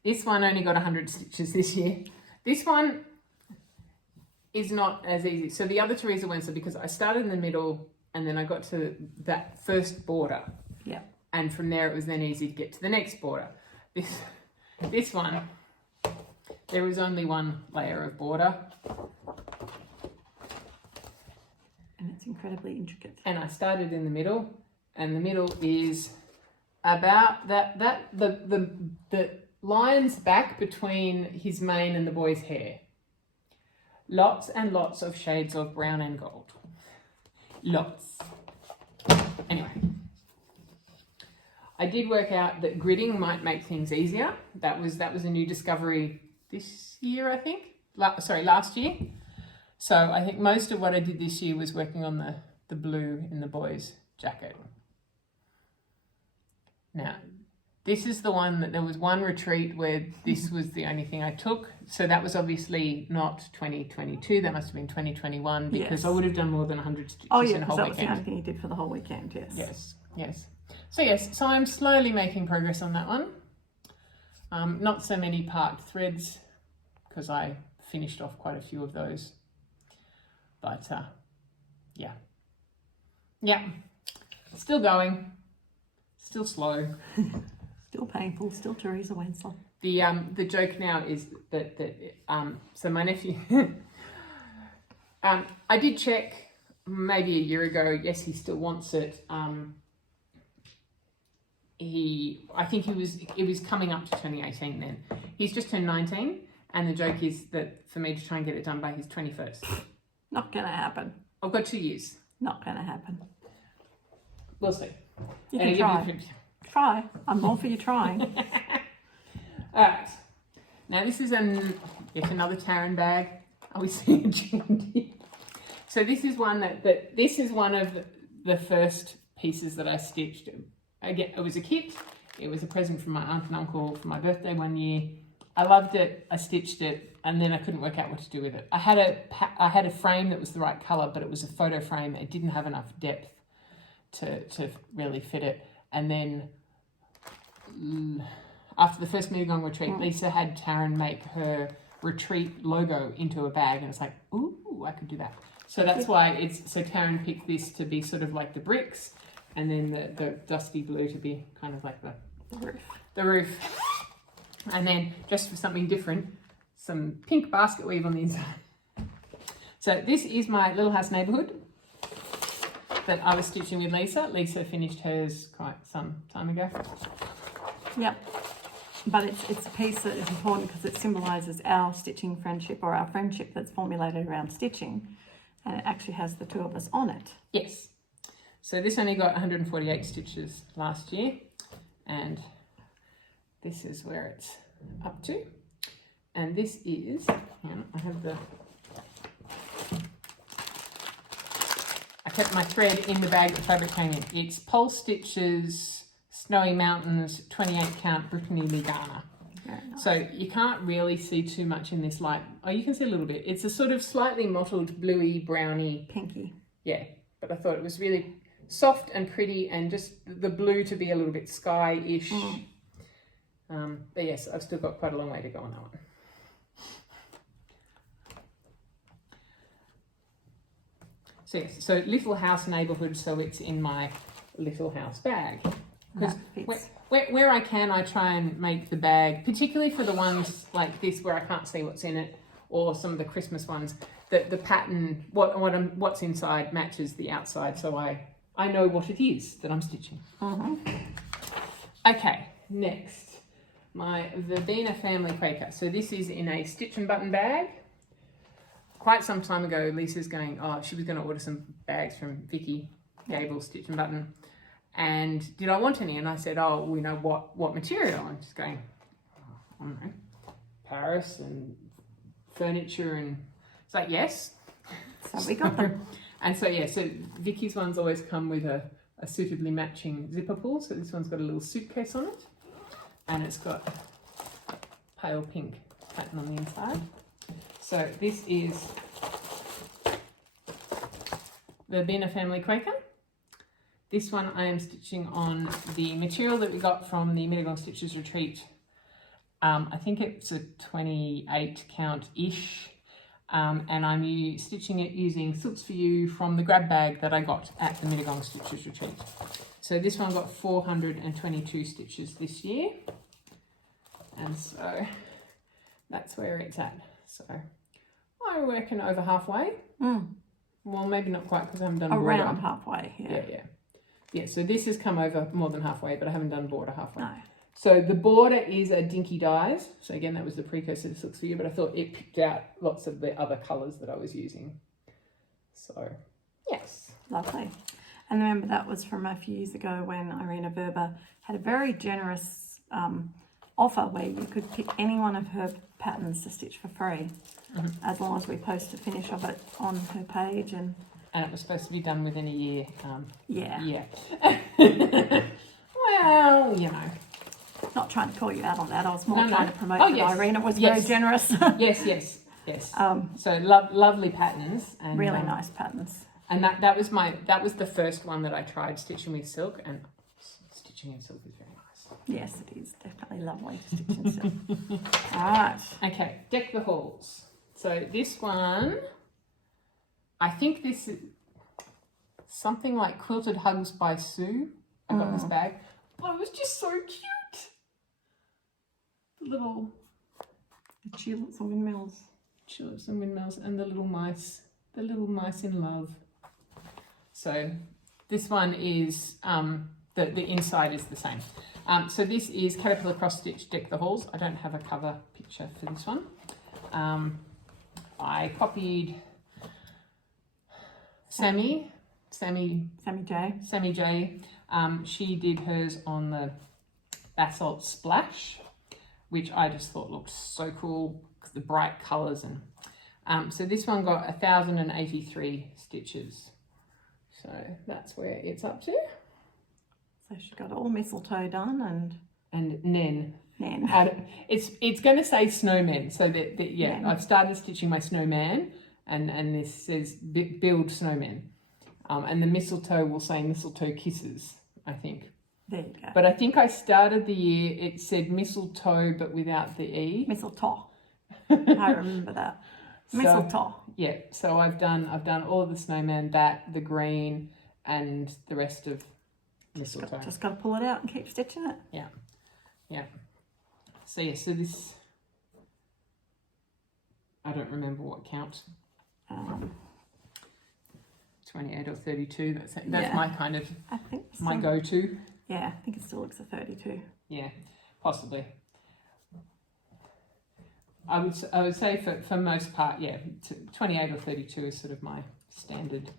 This one only got 100 stitches this year. This one is not as easy. So the other Teresa Wensler, because I started in the middle and then I got to that first border. Yeah. And from there it was then easy to get to the next border. This one, there is only one layer of border. And it's incredibly intricate. And I started in the middle, and the middle is about the lines back between his mane and the boy's hair. Lots and lots of shades of brown and gold. Lots. Anyway, I did work out that gridding might make things easier. That was a new discovery this year, I think. Last year. So I think most of what I did this year was working on the blue in the boy's jacket. Now, this is the one that there was one retreat where this was the only thing I took. So that was obviously not 2022. That must have been 2021 because I would have done more than 100 stitches in a whole weekend. that was the only thing you did for the whole weekend, yes. Yes. So I'm slowly making progress on that one. Not so many parked threads because I finished off quite a few of those. But yeah, still going, still slow. Still painful, still Teresa Wensler. The joke now is that so my nephew, I did check maybe a year ago. Yes, he still wants it. I think it was coming up to 2018 then. He's just turned 19, and the joke is that for me to try and get it done by his 21st. Not going to happen. I've got 2 years. Not going to happen. We'll see. You can try. Try. I'm all for you trying. All right. Now this is yet another Taryn bag. Are we seeing a Jandy? So this is one this is one of the first pieces that I stitched. Again, it was a kit. It was a present from my aunt and uncle for my birthday one year. I loved it. I stitched it, and then I couldn't work out what to do with it. I had a frame that was the right color, but it was a photo frame. It didn't have enough depth to really fit it. And then after the first Mugong retreat, Lisa had Taryn make her retreat logo into a bag, and it's like, ooh, I could do that. So that's why so Taryn picked this to be sort of like the bricks, and then the dusty blue to be kind of like the roof. And then just for something different, some pink basket weave on the inside. So this is my Little House Neighbourhood that I was stitching with Lisa. Lisa finished hers quite some time ago. Yep. But it's a piece that is important because it symbolises our stitching friendship, or our friendship that's formulated around stitching. And it actually has the two of us on it. Yes. So this only got 148 stitches last year. And this is where it's up to. And this is, I have I kept my thread in the bag the fabric came in. It's Pole Stitches Snowy Mountains 28 count Brittany Lee Garner. Nice. So you can't really see too much in this light. Oh, you can see a little bit. It's a sort of slightly mottled bluey browny. Pinky. Yeah, but I thought it was really soft and pretty, and just the blue to be a little bit sky-ish. But yes, I've still got quite a long way to go on that one. So yes, so Little House Neighbourhood, so it's in my Little House bag. Because where I can, I try and make the bag, particularly for the ones like this where I can't see what's in it, or some of the Christmas ones, that the pattern, what's inside matches the outside, so I know what it is that I'm stitching. Okay, next, my Verbena Family Quaker. So this is in a stitch and button bag. Quite some time ago, Lisa's going, oh, she was going to order some bags from Vicky Gable Stitch and Button. And did I want any? And I said, oh, we know what material. And she's going, oh, I don't know, Paris and furniture. And it's like, yes. So we got them. And so, yeah, so Vicky's ones always come with a suitably matching zipper pull. So this one's got a little suitcase on it. And it's got pale pink pattern on the inside. So this is the Verbena Family Quaker. This one I am stitching on the material that we got from the Mittagong Stitches Retreat. I think it's a 28 count-ish. And I'm stitching it using Silks For You from the grab bag that I got at the Mittagong Stitches Retreat. So this one got 422 stitches this year. And so that's where it's at. So I reckon over halfway. Well, maybe not quite because I haven't done border. Around halfway, Yeah, so this has come over more than halfway, but I haven't done border halfway. No. So the border is a Dinky Dyes. So again, that was the precursor to Silks For You, but I thought it picked out lots of the other colours that I was using. So, yes. Lovely. And remember, that was from a few years ago when Irina Verba had a very generous offer where you could pick any one of her patterns to stitch for free, as long as we post a finish of it on her page. And it was supposed to be done within a year. Yeah. Well, you know. Not trying to call you out on that. I was more No. trying to promote Oh, that yes. Irina was Yes. very generous. Yes. So lovely patterns. And, really nice patterns. And that was the first one that I tried stitching with silk, and stitching in silk is very nice. Yes, it is definitely lovely to stitch in silk. All right. Okay, Deck the Halls. So this one, I think this is something like Quilted Hugs by Sue. I got this bag. Oh, it was just so cute. The tulips and windmills. Tulips and windmills, and the little mice in love. So this one is, the inside is the same. So this is Caterpillar Cross Stitch Deck the Halls. I don't have a cover picture for this one. I copied Sammy J. She did hers on the Basalt Splash, which I just thought looked so cool because the bright colours. And so this one got 1,083 stitches. So that's where it's up to. So she got all mistletoe done and Nen. Nen. It's going to say snowmen. So that Nen. I've started stitching my snowman, and this says build snowmen. And the mistletoe will say mistletoe kisses, I think. There you go. But I think I started the year, it said mistletoe but without the E. Mistletoe. I remember that. Mistletoe. Yeah, so I've done all of the snowman, the green, and the rest of mistletoe. Just got to pull it out and keep stitching it. Yeah. So yeah, so this, I don't remember what count. 28 or 32. That's my kind of, I think so. my go-to. Yeah, I think it still looks a 32. Yeah, possibly. I would say for most part, 28 or 32 is sort of my standard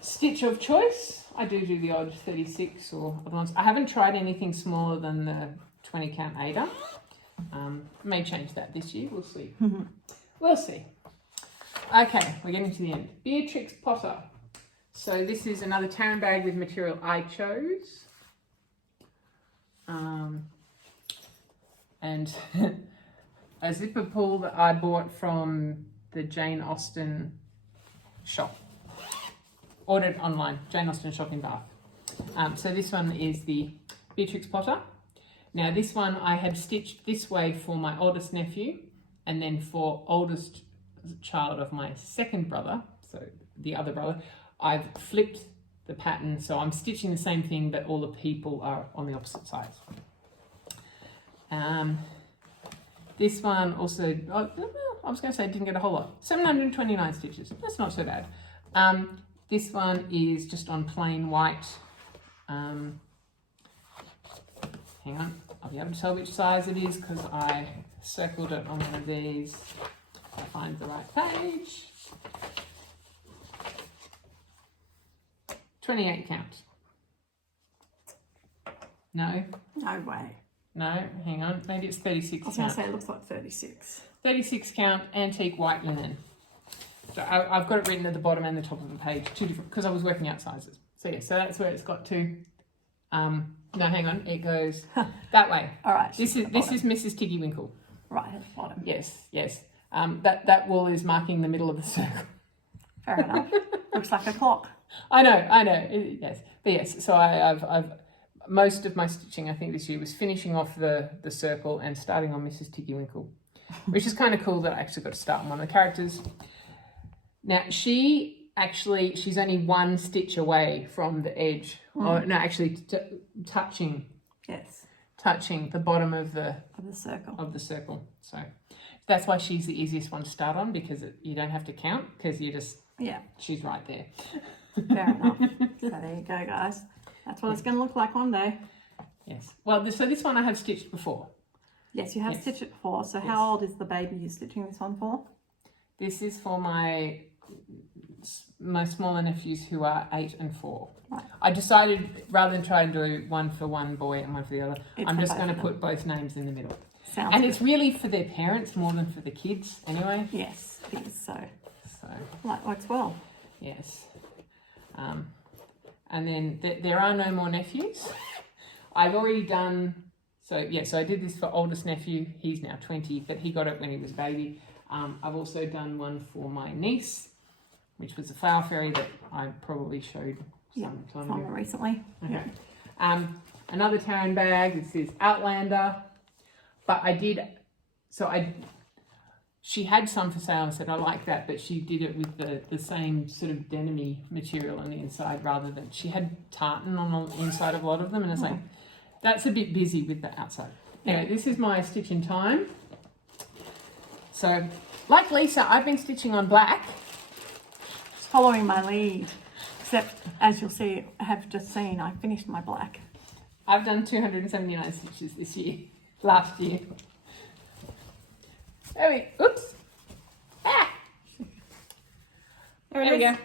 stitch of choice. I do the odd 36 or other ones. I haven't tried anything smaller than the 20 count Ada. May change that this year. We'll see. We'll see. Okay, we're getting to the end. Beatrix Potter. So this is another Taryn bag with material I chose. And a zipper pull that I bought from the Jane Austen shop. Ordered online, Jane Austen shop in Bath. So this one is the Beatrix Potter. Now this one I had stitched this way for my oldest nephew, and then for oldest child of my second brother, so the other brother, I've flipped the pattern, so I'm stitching the same thing, but all the people are on the opposite sides. This one also, I was going to say didn't get a whole lot. 729 stitches, that's not so bad. This one is just on plain white. Hang on, I'll be able to tell which size it is because I circled it on one of these. I find the right page. 28 count. No? No way. No, hang on, maybe it's 36 I was going count. to say it looks like 36. 36 count antique white linen. So I've got it written at the bottom and the top of the page, two different, because I was working out sizes. So yeah, so that's where it's got to. No, hang on, it goes that way. All right. This is Mrs. Tiggy Winkle. Right at the bottom. Yes, yes. That wool is marking the middle of the circle. Fair enough. Looks like a clock. I know. Yes, but yes. So I've most of my stitching I think this year was finishing off the circle and starting on Mrs. Tiggy Winkle, which is kind of cool that I actually got to start on one of the characters. Now she's only one stitch away from the edge. Or no, actually touching. Yes. Touching the bottom of the circle. So that's why she's the easiest one to start on, because you don't have to count, because she's right there. Fair enough. So there you go, guys. That's what it's going to look like one day. Yes. Well, so this one I have stitched before. Yes, you have stitched it before. So how old is the baby you're stitching this one for? This is for my smaller nephews who are 8 and 4. Right. I decided rather than try and do one for one boy and one for the other, I'm just going to put both names in the middle. Sounds and good. it's really for their parents more than for the kids anyway. Yes, it is so. So That works well. yes. And then there are no more nephews. I've already done, so I did this for oldest nephew. He's now 20, but he got it when he was a baby. I've also done one for my niece, which was a flower fairy that I probably showed some time ago. Recently. Okay. Another Taryn bag. This is Outlander, but she had some for sale and said I like that, but she did it with the same sort of denim-y material on the inside rather than, she had tartan on the inside of a lot of them, and it's like that's a bit busy with the outside. Anyway, this is my stitch in time. So like Lisa, I've been stitching on black. Just following my lead. Except, as you'll see, I have just seen, I finished my black. I've done 279 stitches this year, last year. Oops. Ah! There we go.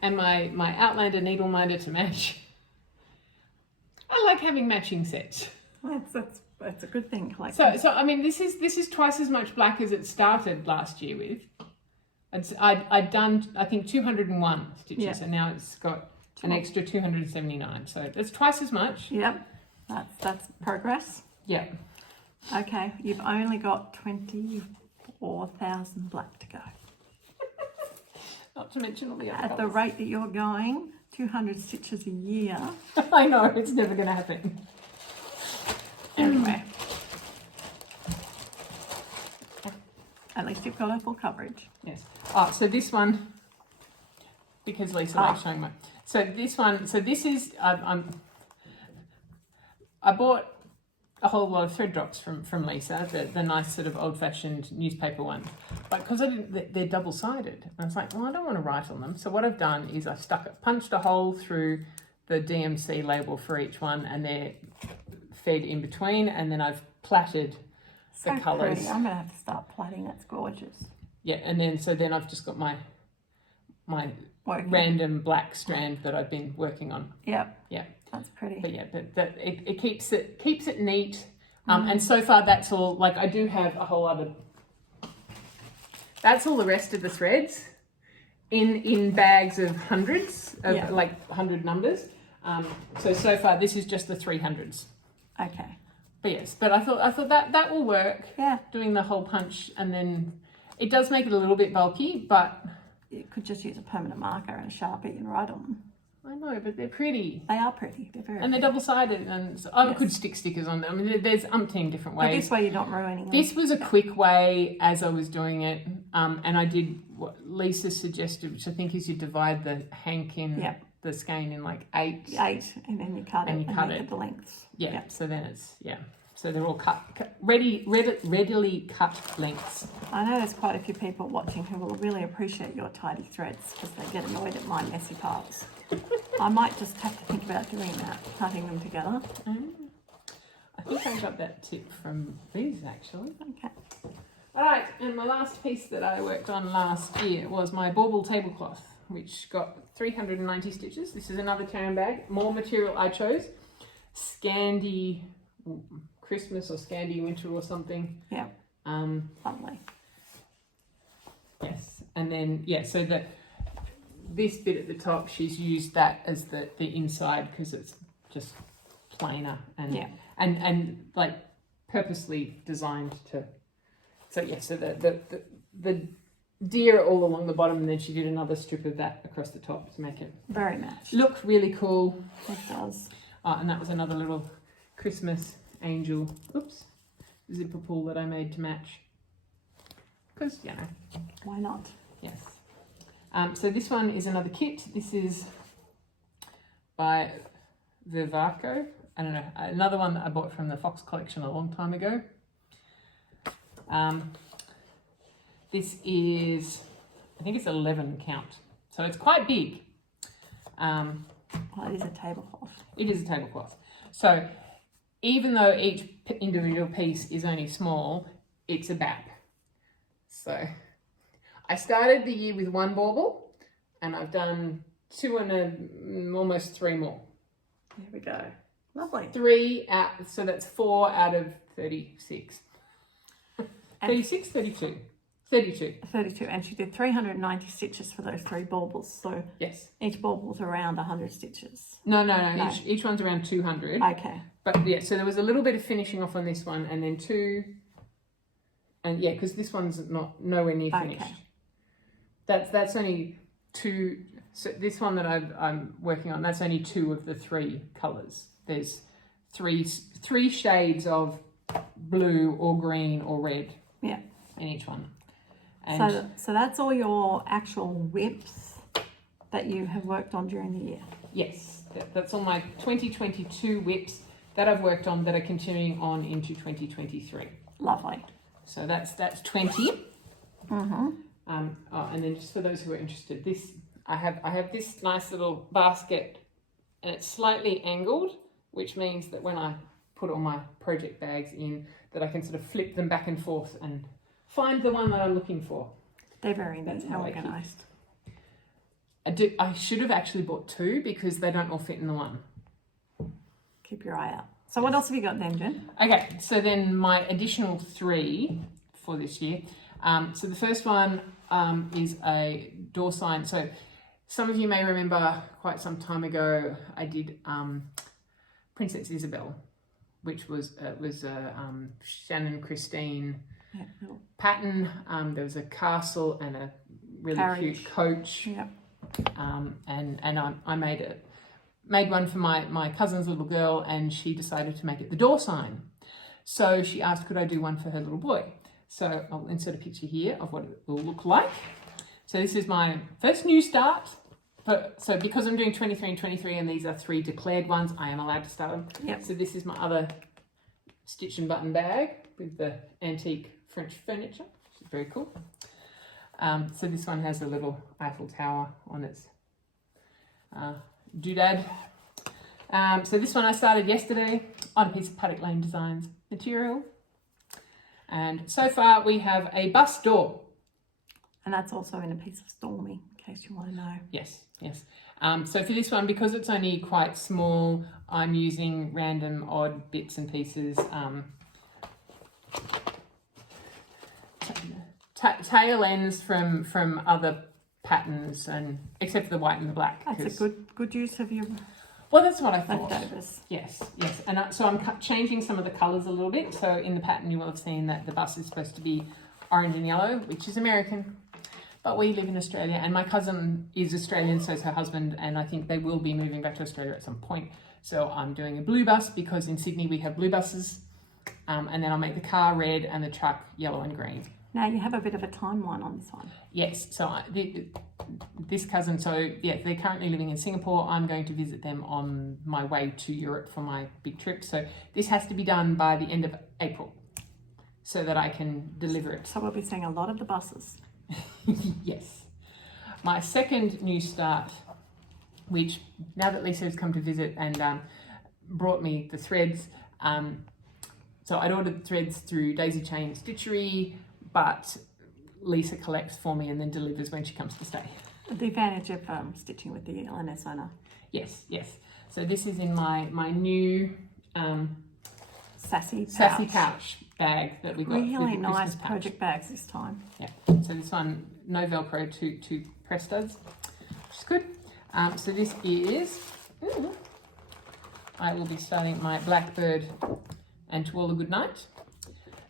And my Outlander needle minder to match. I like having matching sets. That's a good thing. So I mean, this is twice as much black as it started last year with. I'd done, I think, 201 stitches, and now it's got an extra 279. So that's twice as much. Yep, that's progress. Yep. Okay, you've only got 24,000 black to go. Not to mention all the other At the rate that you're going, 200 stitches a year. I know, it's never going to happen. Anyway. At least you've got a full coverage. Yes. Oh, so this one, because Lisa likes showing my. So this one, this is, I bought a whole lot of thread drops from Lisa, the nice sort of old-fashioned newspaper one. But because they're double-sided, and I was like, well, I don't want to write on them. So what I've done is I've punched a hole through the DMC label for each one, and they're fed in between, and then I've plaited the colours. I'm going to have to start plaiting. That's gorgeous. Yeah, and then I've just got my random black strand that I've been working on. Yep. Yeah. That's pretty. But yeah, but it keeps it neat. And so far that's all. Like I do have a whole other. That's all the rest of the threads. in bags of hundreds, of Yeah. like 100 numbers. So far this is just the 300s. Okay. But yes, but I thought that will work. Yeah. Doing the hole punch, and then it does make it a little bit bulky, but You could just use a permanent marker and a Sharpie and write on them. I know, but they're pretty. They are pretty. They're very And they're pretty. double-sided, and so I Yes. could stick stickers on them. I mean, there's umpteen different But ways. this way you're not ruining them. This was a quick way as I was doing it, and I did what Lisa suggested, which I think is you divide the hank in Yep. the skein in like 8. 8, and then you cut And it you cut make it. the lengths. Yeah. Yep. So then it's So they're all readily cut lengths. I know there's quite a few people watching who will really appreciate your tidy threads because they get annoyed at my messy parts. I might just have to think about doing that, cutting them together. I think I got that tip from Liz actually. Okay. All right, and my last piece that I worked on last year was my bauble tablecloth, which got 390 stitches. This is another Karen bag. More material I chose. Scandi Christmas or Scandi Winter or something. Yeah. Lovely. Yes, and then so this bit at the top, she's used that as the inside because it's just plainer and like purposely designed to. So so the deer all along the bottom, and then she did another strip of that across the top to make it Very matched. look really cool. It does. And that was another little Christmas angel. Oops, zipper pull that I made to match. Because Why not? yes. So this one is another kit. This is by Vivaco. I don't know, another one that I bought from the Fox collection a long time ago. This is, I think it's 11 count. So it's quite big. Well, it is a tablecloth. It is a tablecloth. So even though each individual piece is only small, it's a BAP. So I started the year with 1 bauble, and I've done 2 and almost 3 more. There we go. Lovely. 3 out, so that's 4 out of 36. 36, 32. 32. 32, and she did 390 stitches for those 3 baubles. So Yes. each bauble's around 100 stitches. No. No. Each one's around 200. Okay. But so there was a little bit of finishing off on this one, and then 2, and because this one's nowhere near finished. Okay. That's only 2. So this one that I'm working on, that's only 2 of the 3 colours. There's three shades of blue or green or red. Yeah. In each one. And So that's all your actual WIPs that you have worked on during the year. yes, that's all my 2022 WIPs that I've worked on that are continuing on into 2023. Lovely. So that's 20. Mm-hmm. And then just for those who are interested, I have this nice little basket, and it's slightly angled, which means that when I put all my project bags in, that I can sort of flip them back and forth and find the one that I'm looking for. They're very neat That's and how I keep- organised. I should have actually bought 2 because they don't all fit in the one. Keep your eye out. So what else have you got then, Jen? Okay, so then my additional 3 for this year. So the first one is a door sign. So some of you may remember quite some time ago I did Princess Isabel, which was Shannon Christine Yeah. Little pattern. There was a castle and a really Carriage. cute coach. Yeah. And I made one for my cousin's little girl, and she decided to make it the door sign. So she asked, could I do one for her little boy? So I'll insert a picture here of what it will look like. So this is my first new start. So because I'm doing 23 and 23, and these are 3 declared ones, I am allowed to start them. Yep. So this is my other stitch and button bag with the antique French furniture, which is very cool. So this one has a little Eiffel Tower on its doodad. So this one I started yesterday on a piece of Paddock Lane Designs material. And so far we have a bus door. And that's also in a piece of Stormy, in case you want to know. Yes. So for this one, because it's only quite small, I'm using random odd bits and pieces. Tail ends from other patterns, and except for the white and the black. That's a good use of your Well, that's what I thought. leftovers. Yes. And so I'm changing some of the colours a little bit. So in the pattern, you will have seen that the bus is supposed to be orange and yellow, which is American. But we live in Australia, and my cousin is Australian, so is her husband, and I think they will be moving back to Australia at some point. So I'm doing a blue bus because in Sydney we have blue buses, and then I'll make the car red and the truck yellow and green. Now you have a bit of a timeline on this one. Yes, so this cousin, so yeah, they're currently living in Singapore. I'm going to visit them on my way to Europe for my big trip. So this has to be done by the end of April so that I can deliver it. So we'll be seeing a lot of the buses. Yes. My second new start, which now that Lisa has come to visit and brought me the threads, so I'd ordered threads through Daisy Chain Stitchery, but Lisa collects for me and then delivers when she comes to stay. The advantage of stitching with the LNS owner. Yes. So this is in my new Sassy pouch bag that we got. Really with the nice Christmas pouch. project bags this time. Yeah. So this one, no Velcro, two press studs, which is good. So this is, I will be starting my Blackbird and To All a Good Night.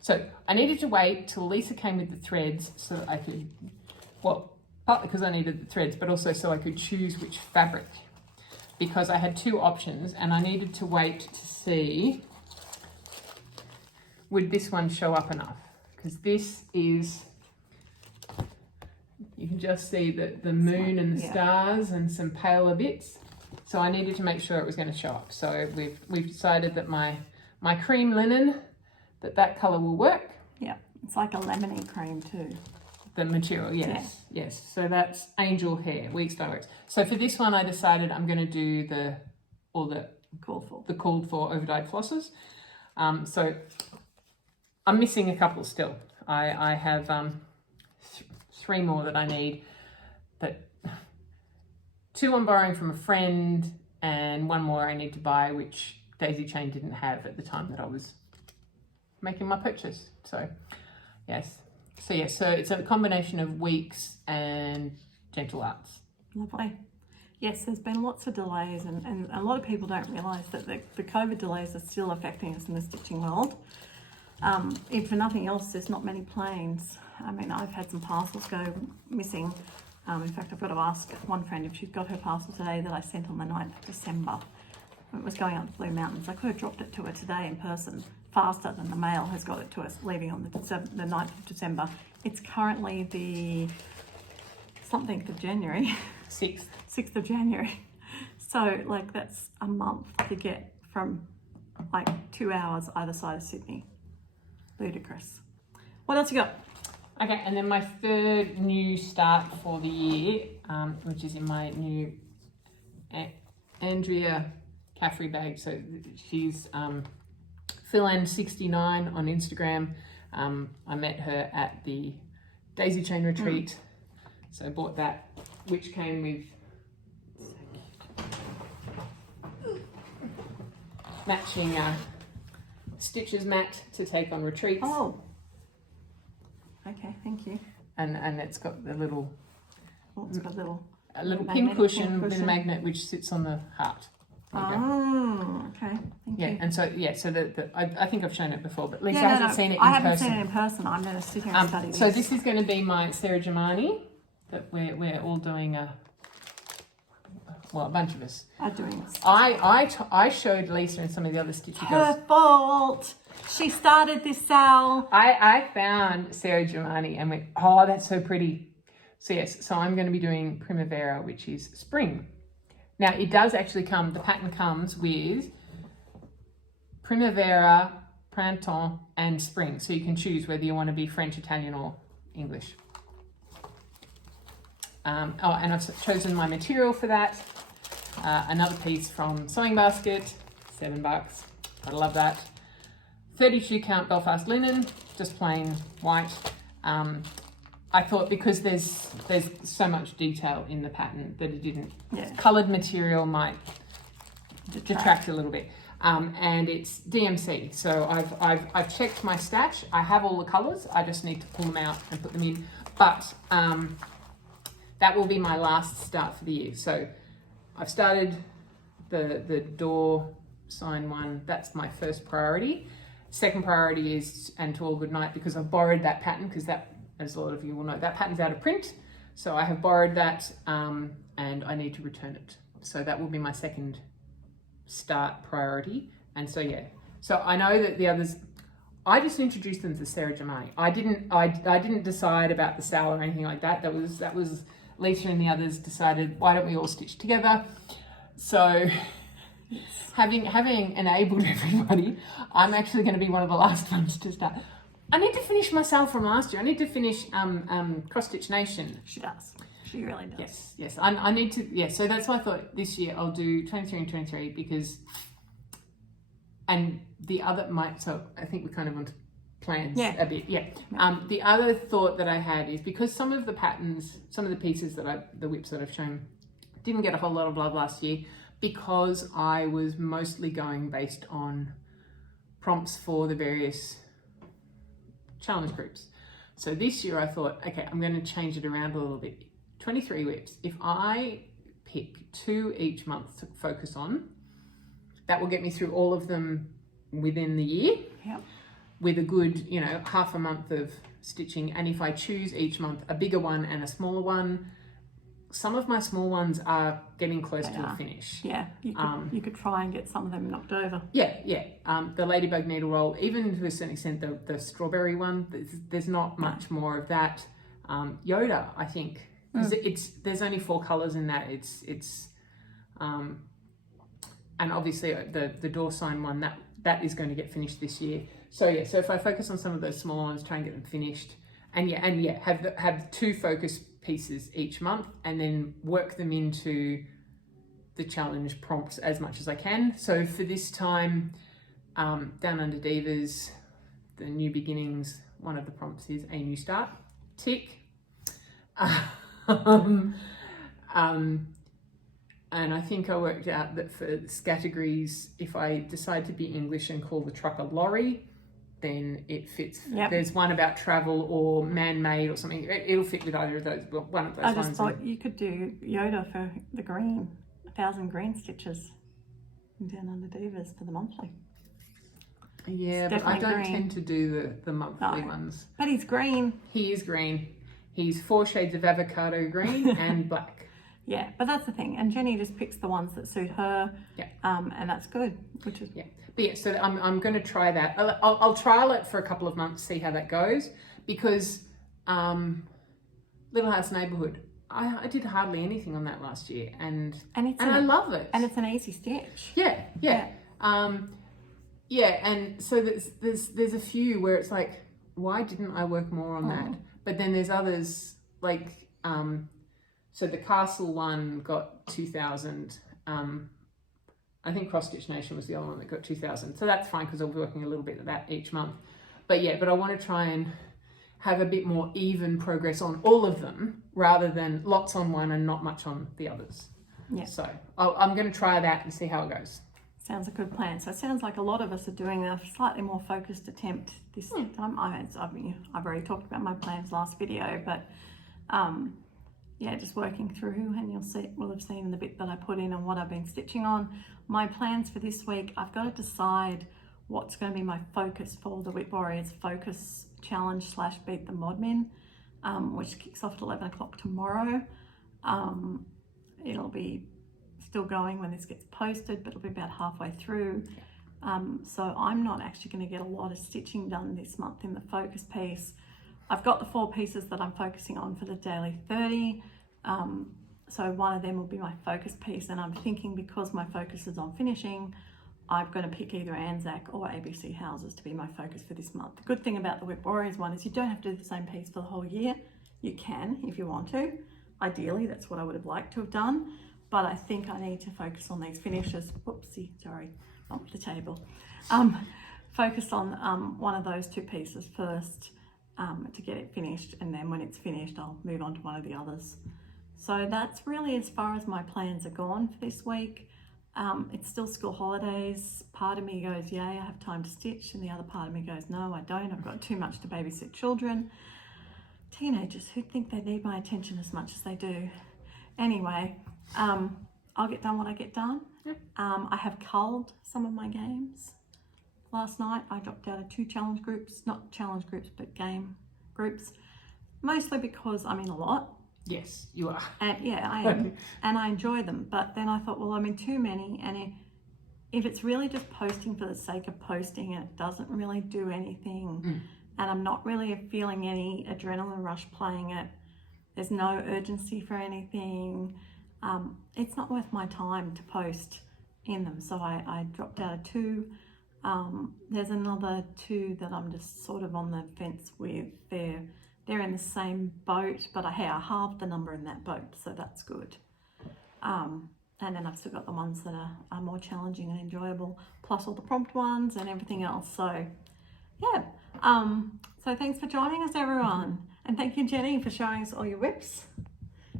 So I needed to wait till Lisa came with the threads so that I could, well, partly because I needed the threads, but also so I could choose which fabric, because I had two options and I needed to wait to see would this one show up enough, because this is, you can just see the moon and the stars and some paler bits. So I needed to make sure it was going to show up. So we've decided that my cream linen, that colour will work. Yeah, it's like a lemony cream too. The material, yes. So that's Angel Hair, Weeks by Works. So for this one, I decided I'm going to do the called for overdyed flosses. So I'm missing a couple still. I have three more that I need, but two I'm borrowing from a friend and one more I need to buy, which Daisy Chain didn't have at the time that I was making my purchase. So yes. So it's a combination of Weeks and Gentle Arts. Lovely. Yes, there's been lots of delays and a lot of people don't realise that the COVID delays are still affecting us in the stitching world. If for nothing else, there's not many planes. I mean, I've had some parcels go missing. In fact, I've got to ask one friend if she's got her parcel today that I sent on the 9th of December. It was going up the Blue Mountains. I could have dropped it to her today in person faster than the mail has got it to us, leaving on the 9th of December. It's currently the something of January. 6th of January. So like that's a month to get from like 2 hours either side of Sydney. Ludicrous. What else you got? Okay, and then my third new start for the year, which is in my new Andrea Caffrey bag. So she's Philan69 on Instagram. I met her at the Daisy Chain retreat, so I bought that, which came with matching stitches mat to take on retreats. Oh, okay, thank you. And it's got the little, It's got a little pin cushion with a magnet which sits on the heart. Oh, okay. Thank you. And so I think I've shown it before, but Lisa Yeah, hasn't seen it in I person. haven't seen it in person. I'm going to sit here and study this. So this is going to be my Sarah Germani that we're all doing a bunch of us are doing this. I showed Lisa and some of the other stitch Her fault. She started this, Sal. I found Sarah Germani and went, oh, that's so pretty. So yes, so I'm going to be doing Primavera, which is spring. Now it does actually come, the pattern comes with Primavera, Printemps and Spring. So you can choose whether you want to be French, Italian or English. And I've chosen my material for that. Another piece from Sewing Basket, $7. I love that. 32 count Belfast linen, just plain white. I thought because there's so much detail in the pattern that it didn't. Yeah. Coloured material might detract a little bit. And it's DMC, so I've checked my stash. I have all the colours. I just need to pull them out and put them in. But that will be my last start for the year. So I've started the door sign one. That's my first priority. Second priority is And to All Good Night, because I've borrowed that pattern, because that, as a lot of you will know, that pattern's out of print. So I have borrowed that and I need to return it. So that will be my second start priority. And so, yeah. So I know that the others, I just introduced them to Sarah Jemay. I didn't decide about the sale or anything like that. That was Lisa and the others decided, why don't we all stitch together? So having enabled everybody, I'm actually going to be one of the last ones to start. I need to finish my sale from last year. I need to finish Cross Stitch Nation. She does. She really does. Yes. I need to. Yeah. So that's why I thought this year I'll do 23 and 23 because, and the other might. So I think we kind of want to plans a bit. Yeah. The other thought that I had is because some of the patterns, some of the pieces that the WIPs that I've shown, didn't get a whole lot of love last year because I was mostly going based on prompts for the various challenge groups. So this year I thought, okay, I'm going to change it around a little bit. 23 WIPs. If I pick 2 each month to focus on, that will get me through all of them within the year. Yep. With a good, half a month of stitching. And if I choose each month a bigger one and a smaller one, some of my small ones are getting close to a finish. Yeah, you could try and get some of them knocked over. Yeah. The Ladybug Needle Roll, even to a certain extent, the strawberry one, there's not much more of that. Yoda, I think, because there's only 4 colours in that. And obviously the door sign one, that is going to get finished this year. So if I focus on some of those smaller ones, try and get them finished, and have 2 focus pieces each month, and then work them into the challenge prompts as much as I can. So for this time, Down Under Divas, the New Beginnings, one of the prompts is a new start. Tick. And I think I worked out that for categories, if I decide to be English and call the truck a lorry, then it fits. Yep. There's one about travel or man-made or something. It'll fit with either of those. Well, one of those ones. I just thought you could do Yoda for the green, 1,000 green stitches Down Under Divas for the monthly. Yeah, but I don't tend to do the monthly ones. But he's green. He is green. He's 4 shades of avocado green and black. Yeah, but that's the thing. And Jenny just picks the ones that suit her. Yeah. And that's good, which is... Yeah. But yeah, so I'm going to try that. I'll trial it for a couple of months, see how that goes. Because Little House Neighbourhood, I did hardly anything on that last year. And I love it. And it's an easy stitch. Yeah. And so there's a few where it's like, why didn't I work more on that? But then there's others like... So the castle one got 2,000. I think Cross Stitch Nation was the other one that got 2,000. So that's fine because I'll be working a little bit of that each month. But I want to try and have a bit more even progress on all of them rather than lots on one and not much on the others. Yeah. So I'm going to try that and see how it goes. Sounds a good plan. So it sounds like a lot of us are doing a slightly more focused attempt this time. I've already talked about my plans last video, but just working through, and we'll have seen in the bit that I put in and what I've been stitching on. My plans for this week, I've got to decide what's going to be my focus for the WIP Warriors Focus Challenge / Beat the Modmin, which kicks off at 11 o'clock tomorrow. It'll be still going when this gets posted, but it'll be about halfway through. So I'm not actually going to get a lot of stitching done this month in the focus piece. I've got the 4 pieces that I'm focusing on for the daily 30. So one of them will be my focus piece, and I'm thinking because my focus is on finishing, I'm going to pick either Anzac or ABC Houses to be my focus for this month. The good thing about the WIP Warriors one is you don't have to do the same piece for the whole year. You can if you want to. Ideally, that's what I would have liked to have done, but I think I need to focus on these finishes. Whoopsie, sorry, not the table. Focus on one of those 2 pieces first. To get it finished, and then when it's finished I'll move on to one of the others. So that's really as far as my plans are gone for this week. It's still school holidays. Part of me goes, yay, I have time to stitch, and the other part of me goes, no, I don't. I've got too much to babysit children. teenagers who think they need my attention as much as they do. Anyway, I'll get done what I get done. Yeah. I have culled some of my games. Last night I dropped out of 2 challenge groups, not challenge groups, but game groups, mostly because I'm in a lot. Yes, you are. And yeah, I am. And I enjoy them. But then I thought, well, I'm in too many. And if it's really just posting for the sake of posting and it doesn't really do anything, and I'm not really feeling any adrenaline rush playing it, there's no urgency for anything, it's not worth my time to post in them. So I dropped out of 2. There's another 2 that I'm just sort of on the fence with. They're in the same boat, but I halved the number in that boat, so that's good. And then I've still got the ones that are more challenging and enjoyable, plus all the prompt ones and everything else. So yeah, so thanks for joining us, everyone. And thank you, Jenny, for showing us all your WIPs.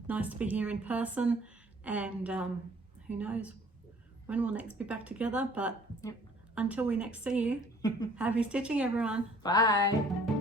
Nice to be here in person, and who knows when we'll next be back together, but until we next see you, happy stitching, everyone. Bye.